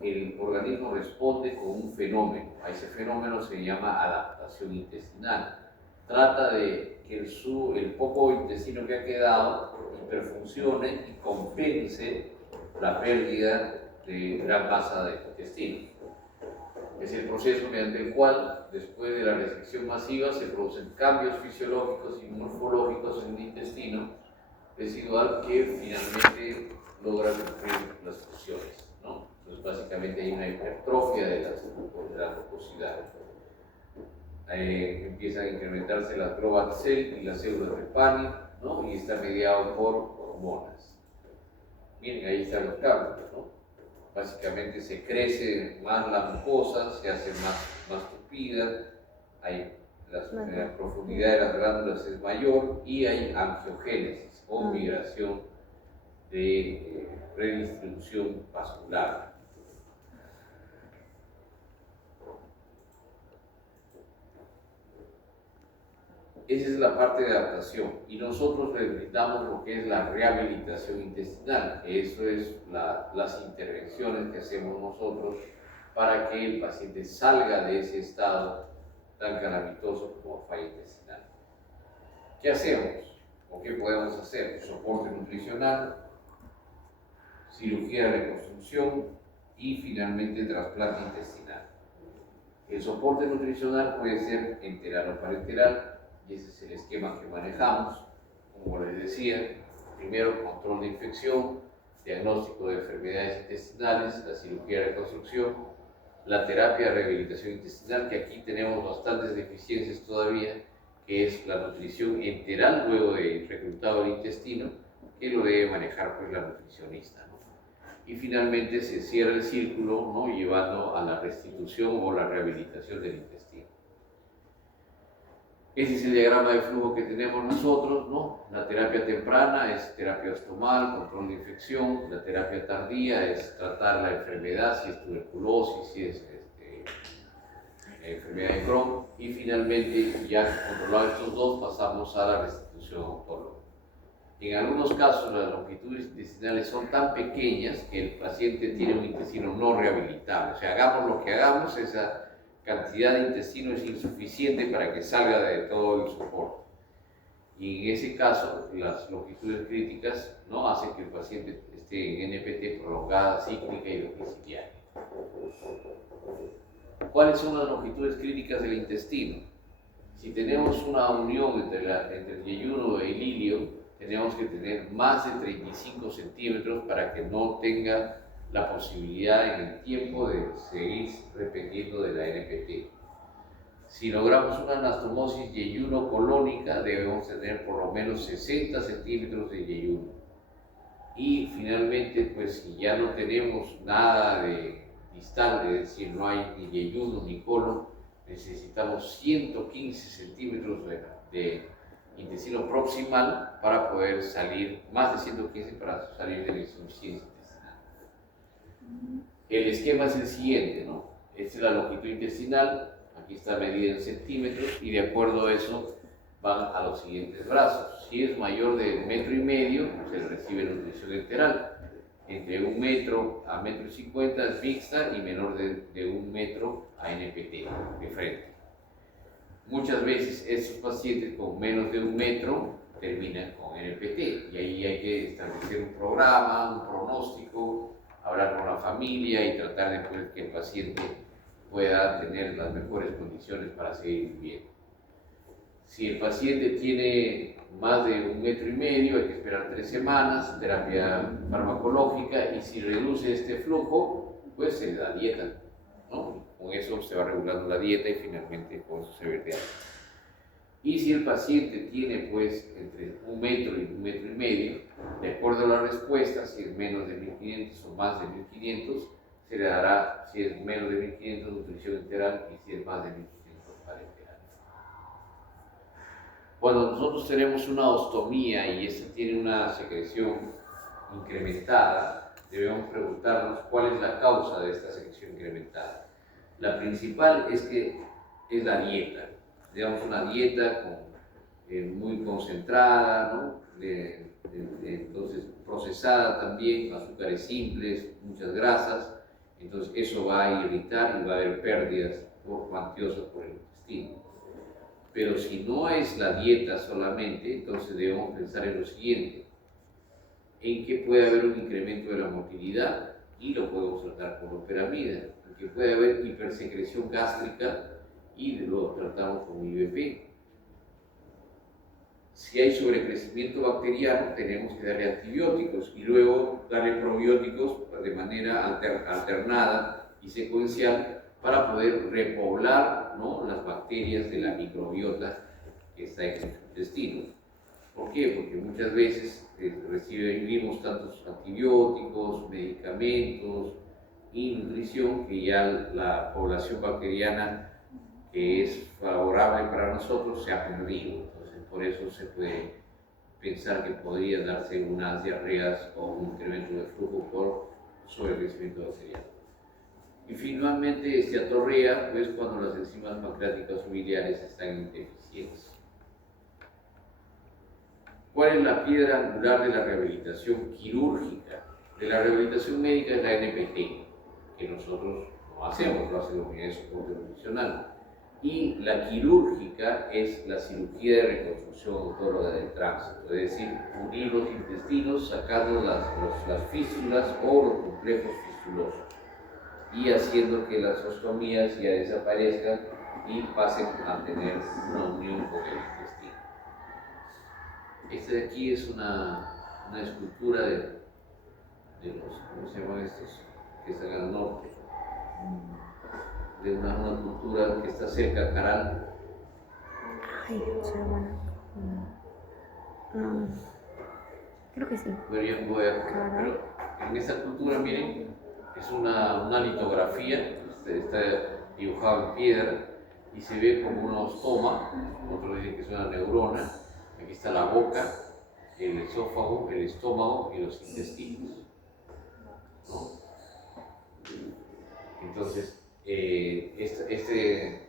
el organismo responde con un fenómeno. A ese fenómeno se llama adaptación intestinal. Trata de que el poco intestino que ha quedado hiperfuncione y compense la pérdida de gran masa de intestino. Es el proceso mediante el cual, después de la resección masiva, se producen cambios fisiológicos y morfológicos en el intestino residual que finalmente logran cumplir las funciones, ¿no? Entonces, básicamente hay una hipertrofia de la mucosidad. Empiezan a incrementarse las Global Cell y las células de Pani, ¿no? Y está mediado por hormonas. Miren, ahí están los cambios, ¿no? Básicamente se crece más la mucosa, se hace más tupida, la profundidad de las glándulas es mayor y hay angiogénesis o migración de redistribución vascular. Esa es la parte de adaptación y nosotros le brindamos lo que es la rehabilitación intestinal. Eso es las intervenciones que hacemos nosotros para que el paciente salga de ese estado tan calamitoso como falla intestinal. ¿Qué hacemos? ¿O qué podemos hacer? Soporte nutricional, cirugía de reconstrucción y finalmente trasplante intestinal. El soporte nutricional puede ser enteral o parenteral. y ese es el esquema que manejamos. Como les decía, primero control de infección, diagnóstico de enfermedades intestinales, la cirugía de reconstrucción, la terapia de rehabilitación intestinal, que aquí tenemos bastantes deficiencias todavía, que es la nutrición enteral luego de reclutado el intestino, que lo debe manejar pues la nutricionista, ¿no? Y finalmente se cierra el círculo, ¿no?, llevando a la restitución o la rehabilitación del intestino. Ese es el diagrama de flujo que tenemos nosotros, ¿no? La terapia temprana es terapia ostomal, control de infección. La terapia tardía es tratar la enfermedad, si es tuberculosis, si es enfermedad de Crohn. Y finalmente, ya controlados estos dos, pasamos a la restitución autóloga. En algunos casos, las longitudes intestinales son tan pequeñas que el paciente tiene un intestino no rehabilitable. O sea, hagamos lo que hagamos, esa cantidad de intestino es insuficiente para que salga de todo el soporte. Y en ese caso, las longitudes críticas no hacen que el paciente esté en NPT prolongada, cíclica y domiciliaria. ¿Cuáles son las longitudes críticas del intestino? Si tenemos una unión entre el yeyuno y el ilio, tenemos que tener más de 35 centímetros para que no tenga la posibilidad en el tiempo de seguir repitiendo de la NPT. Si logramos una anastomosis yeyuno-colónica, debemos tener por lo menos 60 centímetros de yeyuno. Y finalmente, pues si ya no tenemos nada de distal, es decir, no hay ni yeyuno ni colon, necesitamos 115 centímetros de intestino proximal para poder salir, más de 115 para salir de la insuficiencia intestinal. El esquema es el siguiente, ¿no? Esta es la longitud intestinal, aquí está medida en centímetros, y de acuerdo a eso van a los siguientes brazos. Si es mayor de 1,5 metros, se recibe nutrición enteral. Entre 1 metro a 1,50 metros es mixta y menor de 1 metro a NPT, de frente. Muchas veces esos pacientes con menos de 1 metro terminan con NPT y ahí hay que establecer un programa, un pronóstico, hablar con la familia y tratar de que el paciente pueda tener las mejores condiciones para seguir viviendo. Si el paciente tiene más de 1,5 metros, hay que esperar 3 semanas, terapia farmacológica, y si reduce este flujo, pues se le da dieta, ¿no? Con eso se va regulando la dieta y finalmente con eso se ve. Y si el paciente tiene pues entre 1 metro y 1,5 metros, de acuerdo a la respuesta, si es menos de 1.500 o más de 1.500, se le dará, si es menos de 1.500, nutrición enteral, y si es más de 1.500, parenteral. Cuando nosotros tenemos una ostomía y esta tiene una secreción incrementada, debemos preguntarnos cuál es la causa de esta secreción incrementada. La principal es la dieta. Digamos, una dieta muy concentrada, ¿no? Entonces procesada también, azúcares simples, muchas grasas, entonces eso va a irritar y va a haber pérdidas cuantiosas por el intestino. Pero si no es la dieta solamente, entonces debemos pensar en lo siguiente, en que puede haber un incremento de la motilidad y lo podemos tratar con loperamida, en que puede haber hipersecreción gástrica y lo tratamos con IBP. Si hay sobrecrecimiento bacteriano, tenemos que darle antibióticos y luego darle probióticos de manera alternada y secuencial para poder repoblar, ¿no?, las bacterias de la microbiota que está en el intestino. ¿Por qué? Porque muchas veces recibimos tantos antibióticos, medicamentos y nutrición que ya la población bacteriana que es favorable para nosotros se ha perdido. Entonces, por eso se puede pensar que podría darse unas diarreas o un incremento de flujo por sobrecrecimiento bacteriano. Y finalmente, esteatorrea, pues cuando las enzimas pancreáticas o biliares están deficientes. ¿Cuál es la piedra angular de la rehabilitación quirúrgica? De la rehabilitación médica es la NPT, que nosotros no hacemos, lo hace la unidad de soporte nutricional. Y la quirúrgica es la cirugía de reconstrucción autóloga del tránsito, es decir, unir los intestinos sacando las fístulas o los complejos fistulosos y haciendo que las ostomías ya desaparezcan y pasen a tener una unión con el intestino. de aquí es una escultura de los, ¿cómo se llaman estos? Que están al norte, de una cultura que está cerca a Caral. Ay, no, creo que sí. Pero yo voy a, pero en esta cultura, miren, es una litografía, está dibujado en piedra y se ve como un ostoma, otros dicen que es una neurona. Aquí está la boca, el esófago, el estómago y los intestinos, ¿no? Entonces, este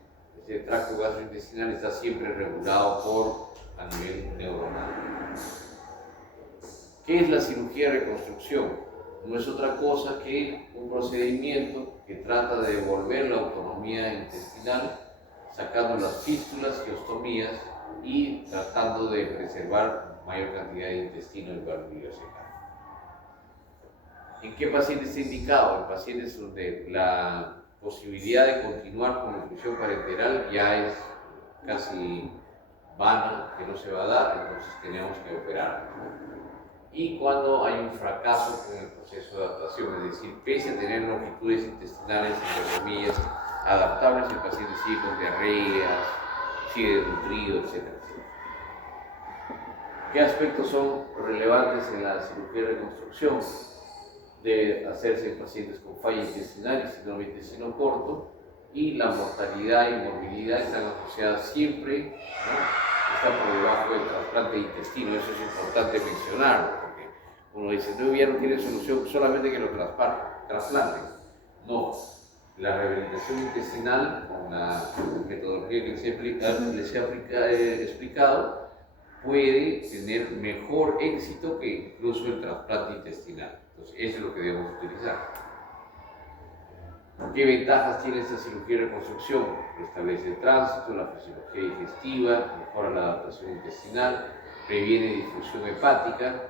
tracto gastrointestinal está siempre regulado a nivel neuronal. ¿Qué es la cirugía de reconstrucción? No es otra cosa que un procedimiento que trata de devolver la autonomía intestinal, sacando las fístulas y ostomías y tratando de preservar mayor cantidad de intestino en lugar de ileocecal. ¿En qué pacientes está indicado? En pacientes donde la posibilidad de continuar con nutrición parenteral ya es casi vana, que no se va a dar, entonces tenemos que operar, ¿no? Y cuando hay un fracaso con el proceso de adaptación, es decir, pese a tener longitudes intestinales, entre comillas, adaptables, el paciente sigue con diarreas, sigue desnutrido, etc. ¿Qué aspectos son relevantes en la cirugía de reconstrucción? Debe hacerse en pacientes con falla intestinal y síndrome de intestino corto, y la mortalidad y morbilidad están asociadas siempre, ¿no? Está por debajo del trasplante de intestino. Eso es importante mencionarlo, porque uno dice, no, ya no tiene solución, solamente que lo trasplanten. No, la rehabilitación intestinal, con la metodología que les he explicado, puede tener mejor éxito que incluso el trasplante intestinal. Entonces, eso es lo que debemos utilizar. ¿Qué ventajas tiene esta cirugía de reconstrucción? Restablece el tránsito, la fisiología digestiva, mejora la adaptación intestinal, previene difusión hepática,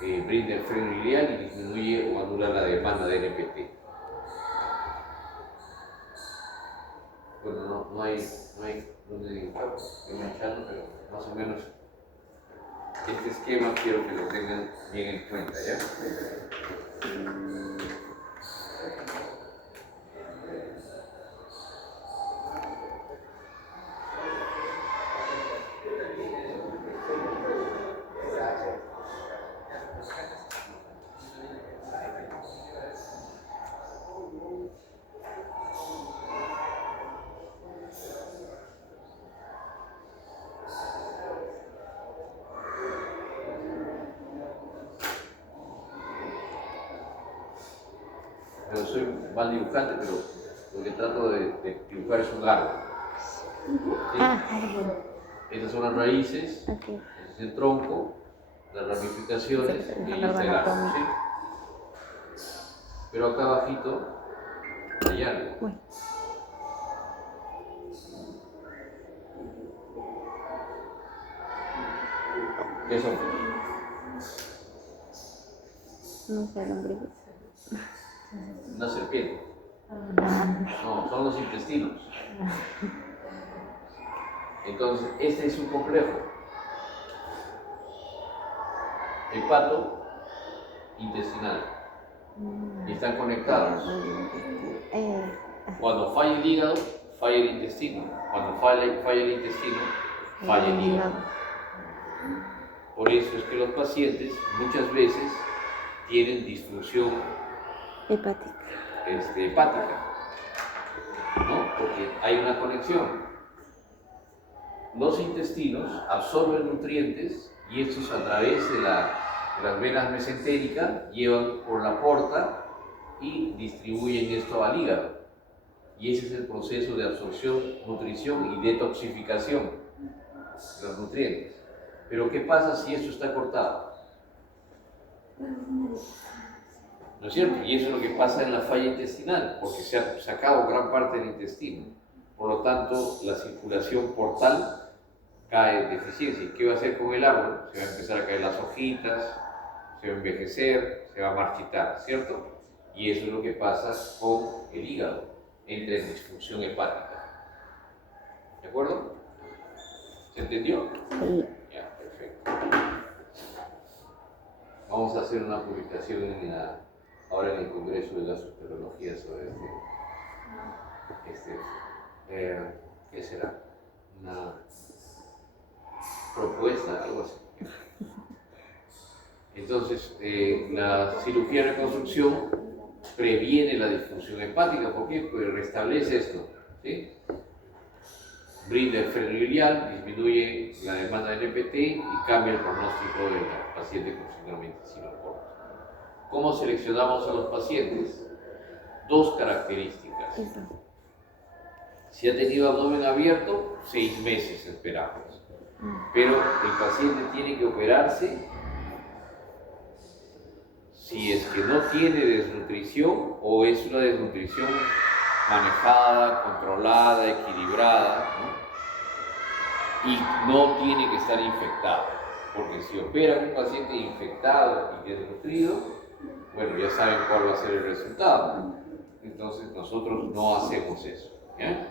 brinda el freno ileal y disminuye o anula la demanda de NPT. Bueno, no hay donde dibujar, estoy manchando, pero más o menos este esquema quiero que lo tengan bien en cuenta, ¿ya? Pero soy mal dibujante, pero lo que trato de dibujar es un árbol. ¿Sí? Árbol. Estas son las raíces, Okay. este es el tronco, las ramificaciones Sí, y este árbol, ¿sí? Pero acá abajito hay algo. Bueno. ¿Qué son? No sé, lombrices. Una serpiente. No, son los intestinos. Entonces, este es un complejo. Hepato intestinal. Y están conectados. Cuando falla el hígado, falla el intestino. Cuando falla el intestino, falla el hígado. Por eso es que los pacientes muchas veces tienen disfunción Hepática. hepática, ¿no? Porque hay una conexión. Los intestinos absorben nutrientes y estos, a través de las venas mesentéricas, llevan por la porta y distribuyen esto al hígado. Y ese es el proceso de absorción, nutrición y detoxificación de los nutrientes. Pero ¿qué pasa si esto está cortado? ¿No es cierto? Y eso es lo que pasa en la falla intestinal, porque se ha sacado gran parte del intestino. Por lo tanto, la circulación portal cae en deficiencia. ¿Y qué va a hacer con el árbol? Se va a empezar a caer las hojitas, se va a envejecer, se va a marchitar, ¿cierto? Y eso es lo que pasa con el hígado, entra en disfunción hepática. ¿De acuerdo? ¿Se entendió? Sí. Ya, perfecto. Vamos a hacer una publicación ahora en el Congreso de Gastroenterología sobre ¿qué será? Una propuesta, algo así. Entonces, la cirugía de reconstrucción previene la disfunción hepática, ¿por qué? Pues restablece esto, ¿sí? Brinda el freno ilial, disminuye la demanda de NPT y cambia el pronóstico del paciente con síndrome intestino corto. ¿Cómo seleccionamos a los pacientes? Dos características. Si ha tenido abdomen abierto, 6 meses esperamos. Pero el paciente tiene que operarse si es que no tiene desnutrición o es una desnutrición manejada, controlada, equilibrada, ¿no? Y no tiene que estar infectado, porque si operan un paciente infectado y desnutrido, bueno, ya saben cuál va a ser el resultado, ¿no? Entonces nosotros no hacemos eso, ¿ya?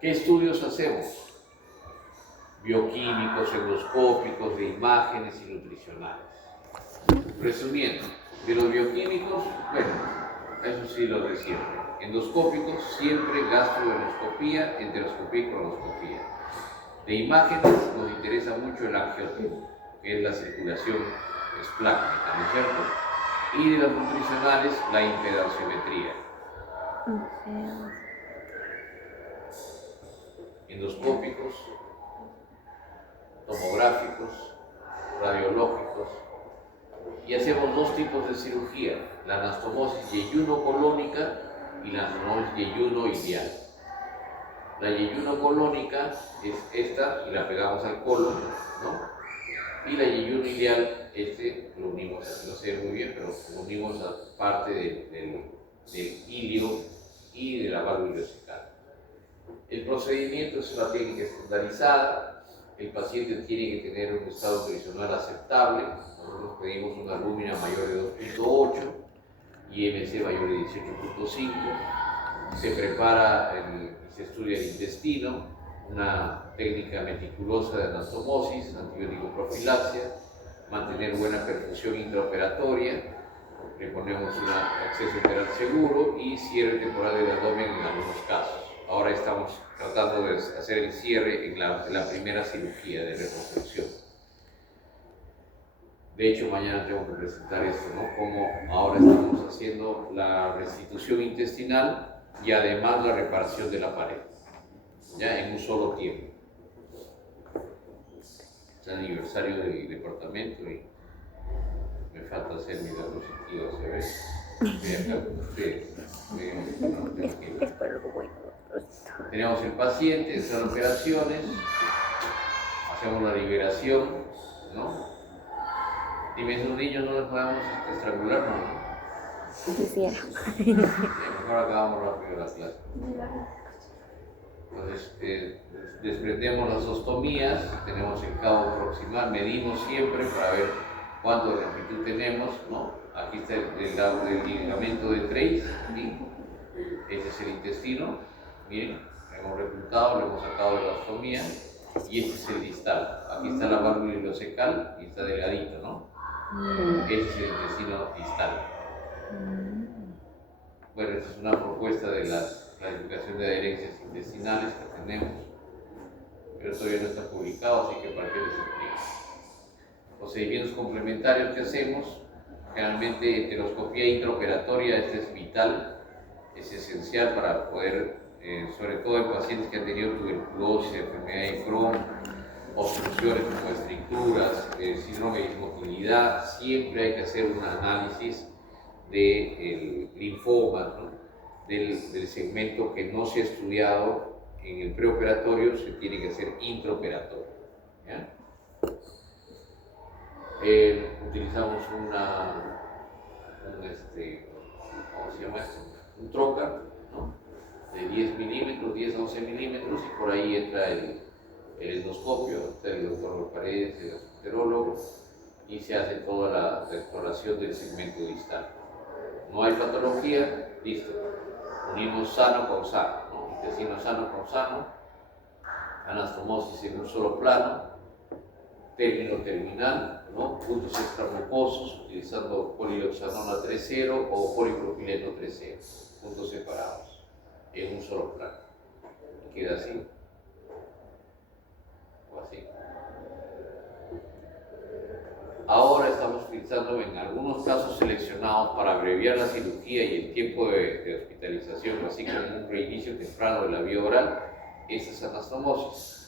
¿Qué estudios hacemos? Bioquímicos, endoscópicos, de imágenes y nutricionales. Resumiendo, de los bioquímicos, bueno, eso sí lo de siempre. Endoscópicos, siempre gastroendoscopía, enteroscopía y colonoscopía. De imágenes nos interesa mucho el angiotipo, que es la circulación esplácnica, ¿no es cierto? Y de las nutricionales, la impedanciometría. Endoscópicos, tomográficos, radiológicos, y hacemos dos tipos de cirugía, la anastomosis yeyuno-colónica y la anastomosis yeyuno-ilial. La yeyuno-colónica es esta y la pegamos al colon, ¿no? Y la yeyuno-ilial, lo unimos, no sé muy bien, pero lo unimos a parte del ilio y de la válvula ileocecal. El procedimiento es una técnica estandarizada. El paciente tiene que tener un estado nutricional aceptable. Nosotros pedimos una albúmina mayor de 2.8 y MC mayor de 18.5. Se prepara y se estudia el intestino, una técnica meticulosa de anastomosis, antibiótico profilaxia, mantener buena perfusión intraoperatoria, le ponemos un acceso operal seguro y cierre temporal del abdomen en algunos casos. Ahora estamos tratando de hacer el cierre en la primera cirugía de reconstrucción. De hecho, mañana tengo que presentar esto, ¿no? Cómo ahora estamos haciendo la restitución intestinal y además la reparación de la pared, ya en un solo tiempo. Es el aniversario del departamento y me falta hacer mi diapositiva, ¿se ve? Estoy acá con ustedes. Es por algo bueno. Tenemos el paciente, esas operaciones, hacemos la liberación, ¿no? Dime, esos niños no les podemos estrangular, ¿no? Quisiera. Mejor acabamos rápido la clase. Entonces, desprendemos las ostomías, tenemos el cabo proximal, medimos siempre para ver cuánto de longitud tenemos, ¿no? Aquí está el ligamento de Treis, ¿sí? Este es el intestino, miren, hemos reclutado, lo hemos sacado de la ostomía, y este es el distal. Aquí está la válvula ileocecal y está delgadito, ¿no? Este es el intestino distal. Bueno, esta es una propuesta de la clasificación de adherencias intestinales que tenemos, pero todavía no está publicado, así que para qué les explico. Procedimientos complementarios que hacemos, generalmente enteroscopía intraoperatoria, este es vital, es esencial para poder, sobre todo en pacientes que han tenido tuberculosis, enfermedad de Crohn, obstrucciones como estricturas, síndrome de dismotilidad, siempre hay que hacer un análisis del linfoma, ¿no? del segmento que no se ha estudiado en el preoperatorio, se tiene que hacer intraoperatorio, ¿ya? Utilizamos ¿cómo se llama esto? Un trocar, ¿no? De 10 milímetros, 10 a 11 milímetros, y por ahí entra el endoscopio, está el doctor Paredes, el gastroenterólogo, y se hace toda la exploración del segmento distal. No hay patología, listo. Unimos sano con sano, ¿no? Intestino sano con sano, anastomosis en un solo plano, término terminal, ¿no? Puntos extramucosos utilizando poliloxanona 3,0 o polipropileno 3,0, puntos separados en un solo plano. Y queda así o así. Ahora estamos utilizando en algunos casos seleccionados para abreviar la cirugía y el tiempo de hospitalización, así como un reinicio temprano de la vía oral, estas anastomosis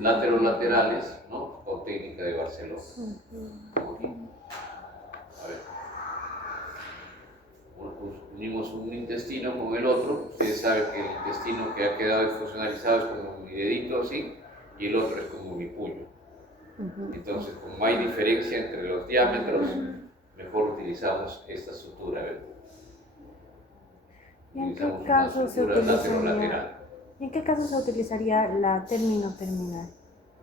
laterolaterales, ¿no? Con técnica de Barcelona. Aquí. A ver. Unimos un intestino con el otro. Ustedes saben que el intestino que ha quedado disfuncionalizado es como mi dedito así y el otro es como mi puño. Entonces, como hay diferencia entre los diámetros, mejor utilizamos esta sutura. ¿Y en qué Utilizamos una caso se sutura utilizaría? laterolateral. ¿En qué caso se utilizaría la término terminal?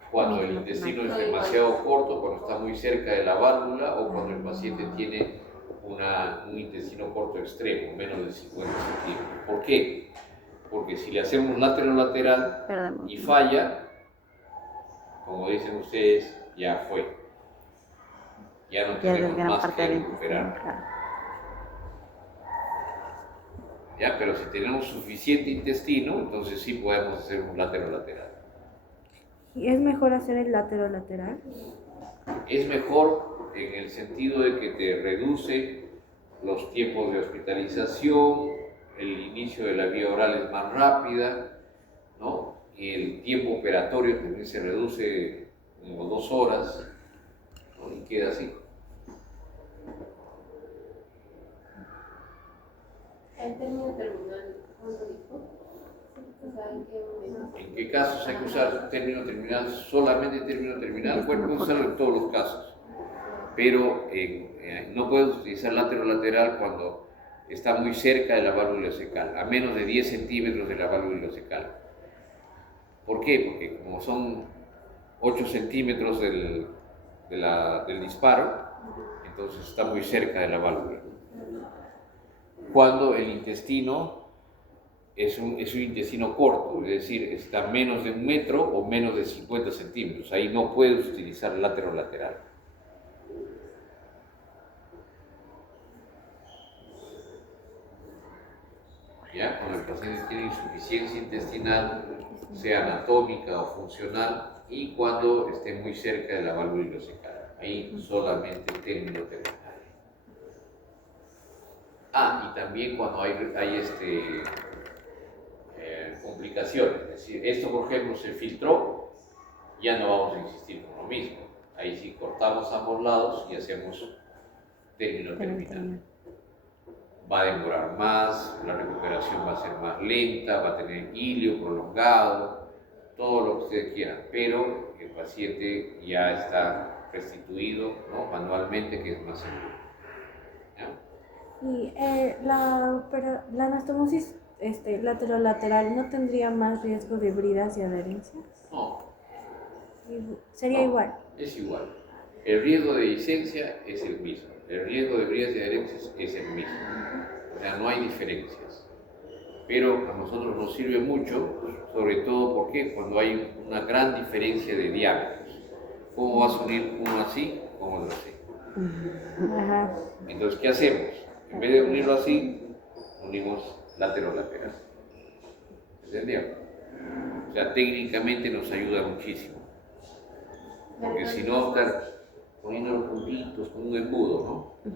Cuando el intestino es demasiado corto, cuando está muy cerca de la válvula o cuando el paciente tiene un intestino corto extremo, menos de 50 centímetros. ¿Por qué? Porque si le hacemos lateral y falla, como dicen ustedes, ya fue. Ya no tenemos más que recuperar. ¿Ya? Pero si tenemos suficiente intestino, entonces sí podemos hacer un lateral. ¿Y es mejor hacer el lateral? Es mejor en el sentido de que te reduce los tiempos de hospitalización, el inicio de la vía oral es más rápida, ¿no? Y el tiempo operatorio también se reduce como 2 horas, ¿no? Y queda así. El término terminal, ¿cuánto dijo? O sea, ¿En qué casos hay que usar término terminal? Solamente término terminal, bueno, puedes usarlo en todos los casos, pero no puedes utilizar lateral cuando está muy cerca de la válvula ileocecal, a menos de 10 centímetros de la válvula ileocecal. ¿Por qué? Porque como son 8 centímetros del disparo, entonces está muy cerca de la válvula. Cuando el intestino es un intestino corto, es decir, está menos de 1 metro o menos de 50 centímetros, ahí no puedes utilizar lateral. ¿Ya? Cuando el paciente tiene insuficiencia intestinal, sea anatómica o funcional, y cuando esté muy cerca de la válvula ileocecal, ahí solamente término terminal. Y también cuando hay complicaciones, es decir, esto por ejemplo se filtró, ya no vamos a insistir con lo mismo, ahí sí cortamos ambos lados y hacemos término terminal. Va a demorar más, la recuperación va a ser más lenta, va a tener hilio prolongado, todo lo que ustedes quieran, pero el paciente ya está restituido, ¿no? Manualmente, que es más seguro. ¿Ya? Y la anastomosis lateral ¿no tendría más riesgo de bridas y adherencias? No. Sería igual. Es igual. El riesgo de licencia es el mismo. El riesgo de bridas y adherencias es el mismo. O sea, no hay diferencias. Pero a nosotros nos sirve mucho, sobre todo porque cuando hay una gran diferencia de diámetros. ¿Cómo vas a unir uno así con otro así? Ajá. Entonces, ¿qué hacemos? En vez de unirlo así, unimos lateral. ¿Entendieron? O sea, técnicamente nos ayuda muchísimo. Porque si no, estar poniendo los puntitos con un embudo, ¿no?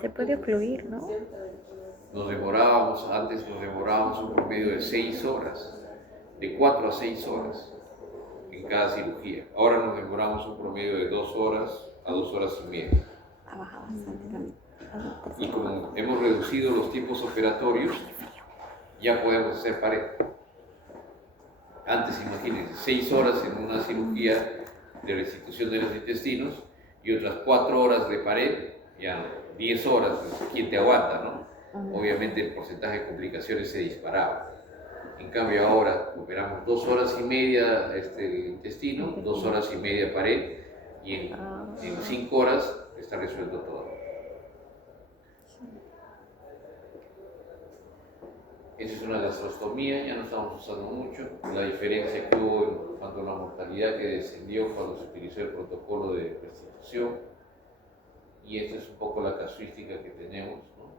Se puede ocluir, ¿no? Antes nos demorábamos un promedio de 6 horas, de 4 a 6 horas en cada cirugía. Ahora nos demoramos un promedio de 2 horas a 2 horas y media. Ha bajado bastante también. Y como hemos reducido los tiempos operatorios, ya podemos hacer pared. Antes, imagínense, 6 horas en una cirugía de restitución de los intestinos y otras 4 horas de pared, ya 10 horas, ¿quién te aguanta, no? Obviamente el porcentaje de complicaciones se disparaba. En cambio ahora operamos 2 horas y media intestino, 2 horas y media pared, y en 5 horas está resuelto todo. Esa es una gastrostomía, ya no estamos usando mucho. La diferencia que hubo en cuanto a la mortalidad que descendió cuando se utilizó el protocolo de restitución. Y esta es un poco la casuística que tenemos, ¿no?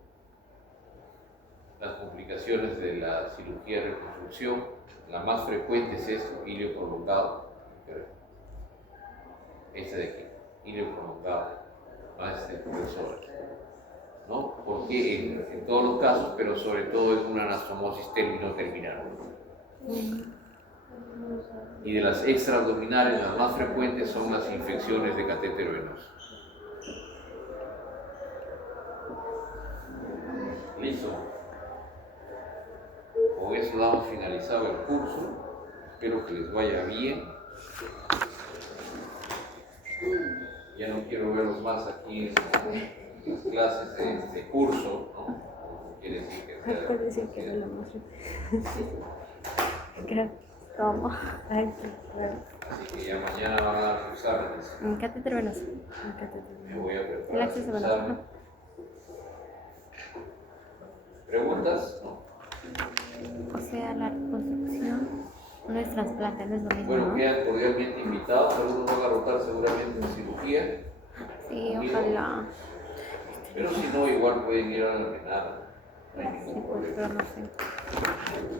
Las complicaciones de la cirugía de reconstrucción, la más frecuente es esto, ilio prolongado. Este de aquí, ilio prolongado, más compresor, ¿no? Porque en todos los casos, pero sobre todo es una anastomosis término-terminal. Y de las extraabdominales, las más frecuentes son las infecciones de catéter venoso. Listo. Con eso damos finalizado el curso. Espero que les vaya bien. Ya no quiero verlos más aquí en las clases de este curso, ¿no? Quiere decir que sea Puede decir que era la más Gracias. ¿Cómo? Ay, qué bueno. Así que ya mañana van a dar sus exámenes. Catéter venoso. Me voy a preparar. El acceso su venoso. examen. ¿Preguntas? No. O sea, la reconstrucción no es trasplante, no es lo mismo, Bueno, ¿no? quedan cordialmente invitados. Algunos van a rotar seguramente en cirugía. Sí, Conmigo. ojalá. Pero si no, igual pueden ir a la renada. No hay Sí, ningún pues, problema. pero no sé.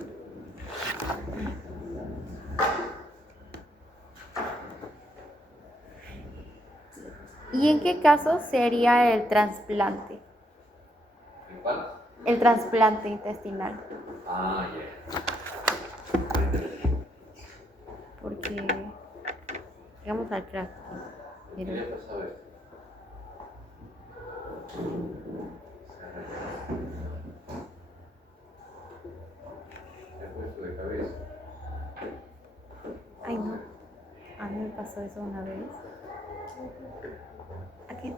¿Y en qué caso sería el trasplante? ¿Cuál? El trasplante intestinal. Ah, ya. Porque, digamos al crack. ¿Qué Pero, le pasa a ver? Se ha puesto de cabeza. ay no, a mí me pasó eso una vez. Aquí.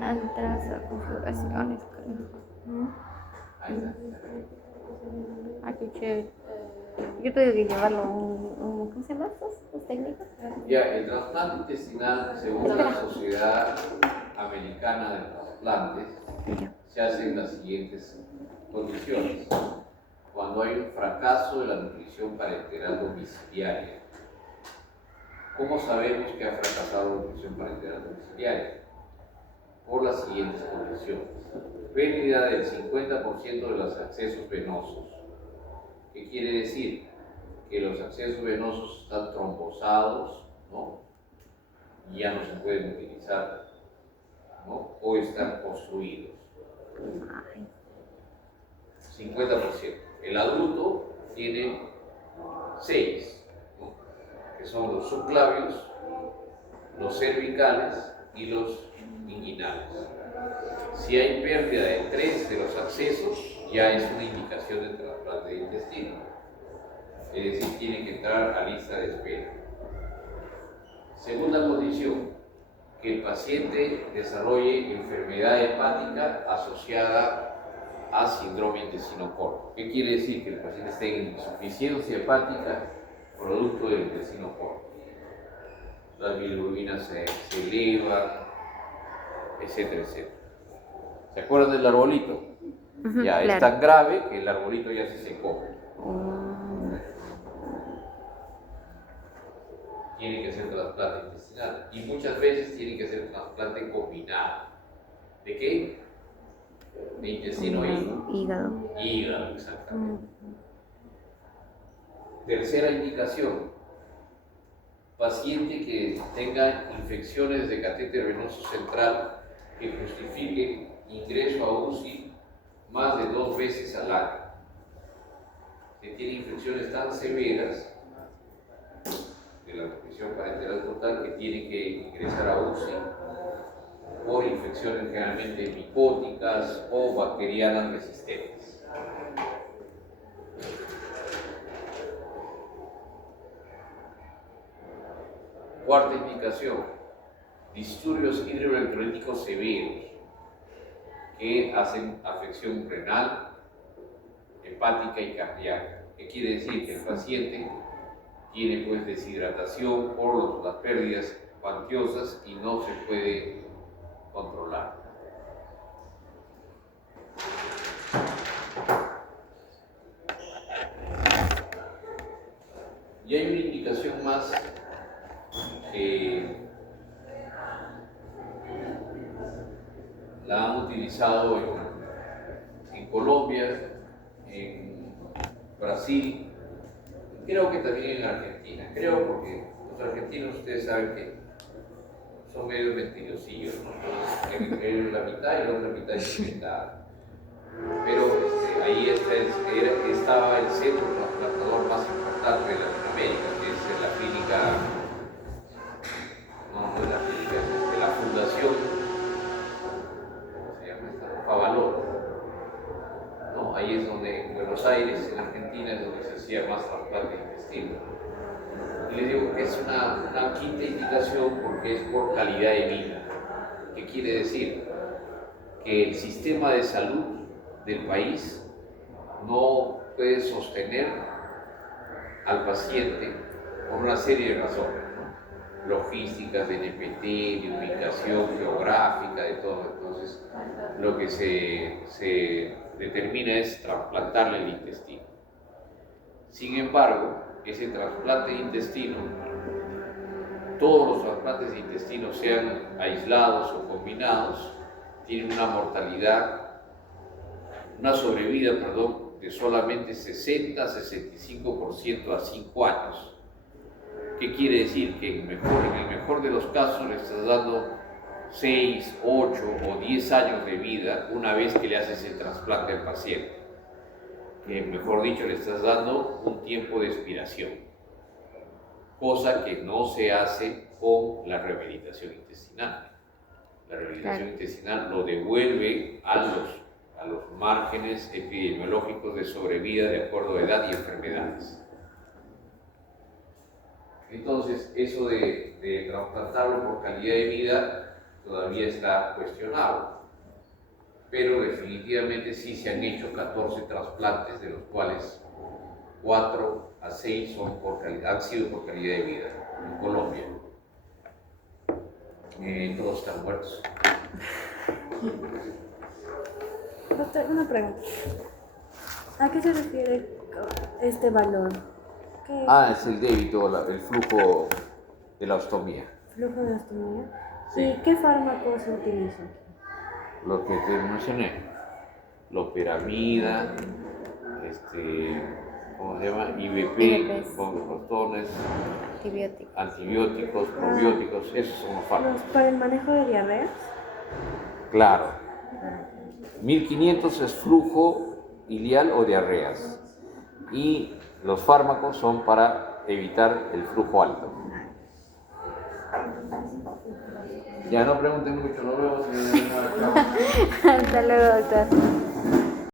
Entras a configuraciones, creo. Ahí está. Ay, qué chévere. Yo tuve que llevarlo a ¿cómo se llama estos técnicos? Ya, el trasplante intestinal, según la Sociedad Americana de Trasplantes, Ya. se hace en las siguientes condiciones. Cuando hay un fracaso de la nutrición parenteral domiciliaria. ¿Cómo sabemos que ha fracasado la nutrición parenteral domiciliaria? Por las siguientes condiciones. Pérdida del 50% de los accesos venosos. ¿Qué quiere decir? Que los accesos venosos están trombosados, ¿no? Y ya no se pueden utilizar, ¿no? O están obstruidos. Ay, 50%. El adulto tiene 6, ¿no? Que son los subclavios, los cervicales y los inguinales. Si hay pérdida de 3 de los accesos, ya es una indicación de trasplante de intestino. Es decir, tiene que entrar a lista de espera. Segunda condición, que el paciente desarrolle enfermedad hepática asociada a síndrome intestino corto. ¿Qué quiere decir? Que el paciente esté en insuficiencia hepática producto del intestino corto. Las bilirrubinas se elevan, etcétera, etcétera. ¿Se acuerdan del arbolito? Ya, es claro. tan grave que el arbolito ya se secó. Tiene que ser trasplante intestinal y muchas veces tiene que ser trasplante combinado. ¿De qué? De intestino y Hígado. hígado, exactamente. Tercera indicación, paciente que tenga infecciones de catéter venoso central que justifiquen ingreso a UCI más de 2 veces al año. Que tiene infecciones tan severas de la nutrición parenteral total que tiene que ingresar a UCI por infecciones generalmente micóticas o bacterianas resistentes. Cuarta indicación, disturbios hidroelectrolíticos severos que hacen afección renal, hepática y cardíaca. ¿Qué quiere decir? Que el paciente tiene pues deshidratación por las pérdidas cuantiosas y no se puede controlar. Y hay una indicación más que la han utilizado en Colombia, en Brasil, creo que también en Argentina. Creo porque los argentinos, ustedes saben que son medio mentirosillos, ¿no? En la mitad y la otra mitad es inventada. Pero ahí estaba el centro trasplantador más importante de Latinoamérica, que es la clínica, no es la clínica, es la fundación, ¿cómo se llama esta? Favaloro. No, ahí es donde, en Buenos Aires, en Argentina, es donde se hacía más trasplante de intestino. Y les digo que es una quinta indicación porque es por calidad de vida. ¿Qué quiere decir? Que el sistema de salud del país no puede sostener al paciente por una serie de razones, ¿no? Logísticas, de NPT, de ubicación geográfica, de todo. Entonces, lo que se determina es trasplantarle el intestino. Sin embargo, ese trasplante de intestino, todos los trasplantes de intestino, sean aislados o combinados, tienen una sobrevida, de solamente 60-65% a 5 años. ¿Qué quiere decir? Que en el mejor de los casos le estás dando 6, 8 o 10 años de vida una vez que le haces el trasplante al paciente. Que mejor dicho, le estás dando un tiempo de expiración, cosa que no se hace con la rehabilitación intestinal. La rehabilitación intestinal lo devuelve a los márgenes epidemiológicos de sobrevida de acuerdo a edad y enfermedades. Entonces, eso de trasplantarlo por calidad de vida todavía está cuestionado, pero definitivamente sí se han hecho 14 trasplantes, de los cuales 4 a 6 han sido por calidad de vida en Colombia. Todos están muertos. Doctor, una pregunta. ¿A qué se refiere este valor? ¿Qué es? Es el débito, el flujo de la ostomía. ¿Flujo de ostomía? Sí. ¿Y qué fármacos se utilizan? Lo que te mencioné, loperamida, ¿cómo se llama? IVP, conglorostones, antibióticos, probióticos, esos son los fármacos. ¿Para el manejo de diarreas? Claro. 1500 es flujo ileal o diarreas. Y los fármacos son para evitar el flujo alto. Ya no pregunten mucho, nos vemos en el Hasta luego, doctor.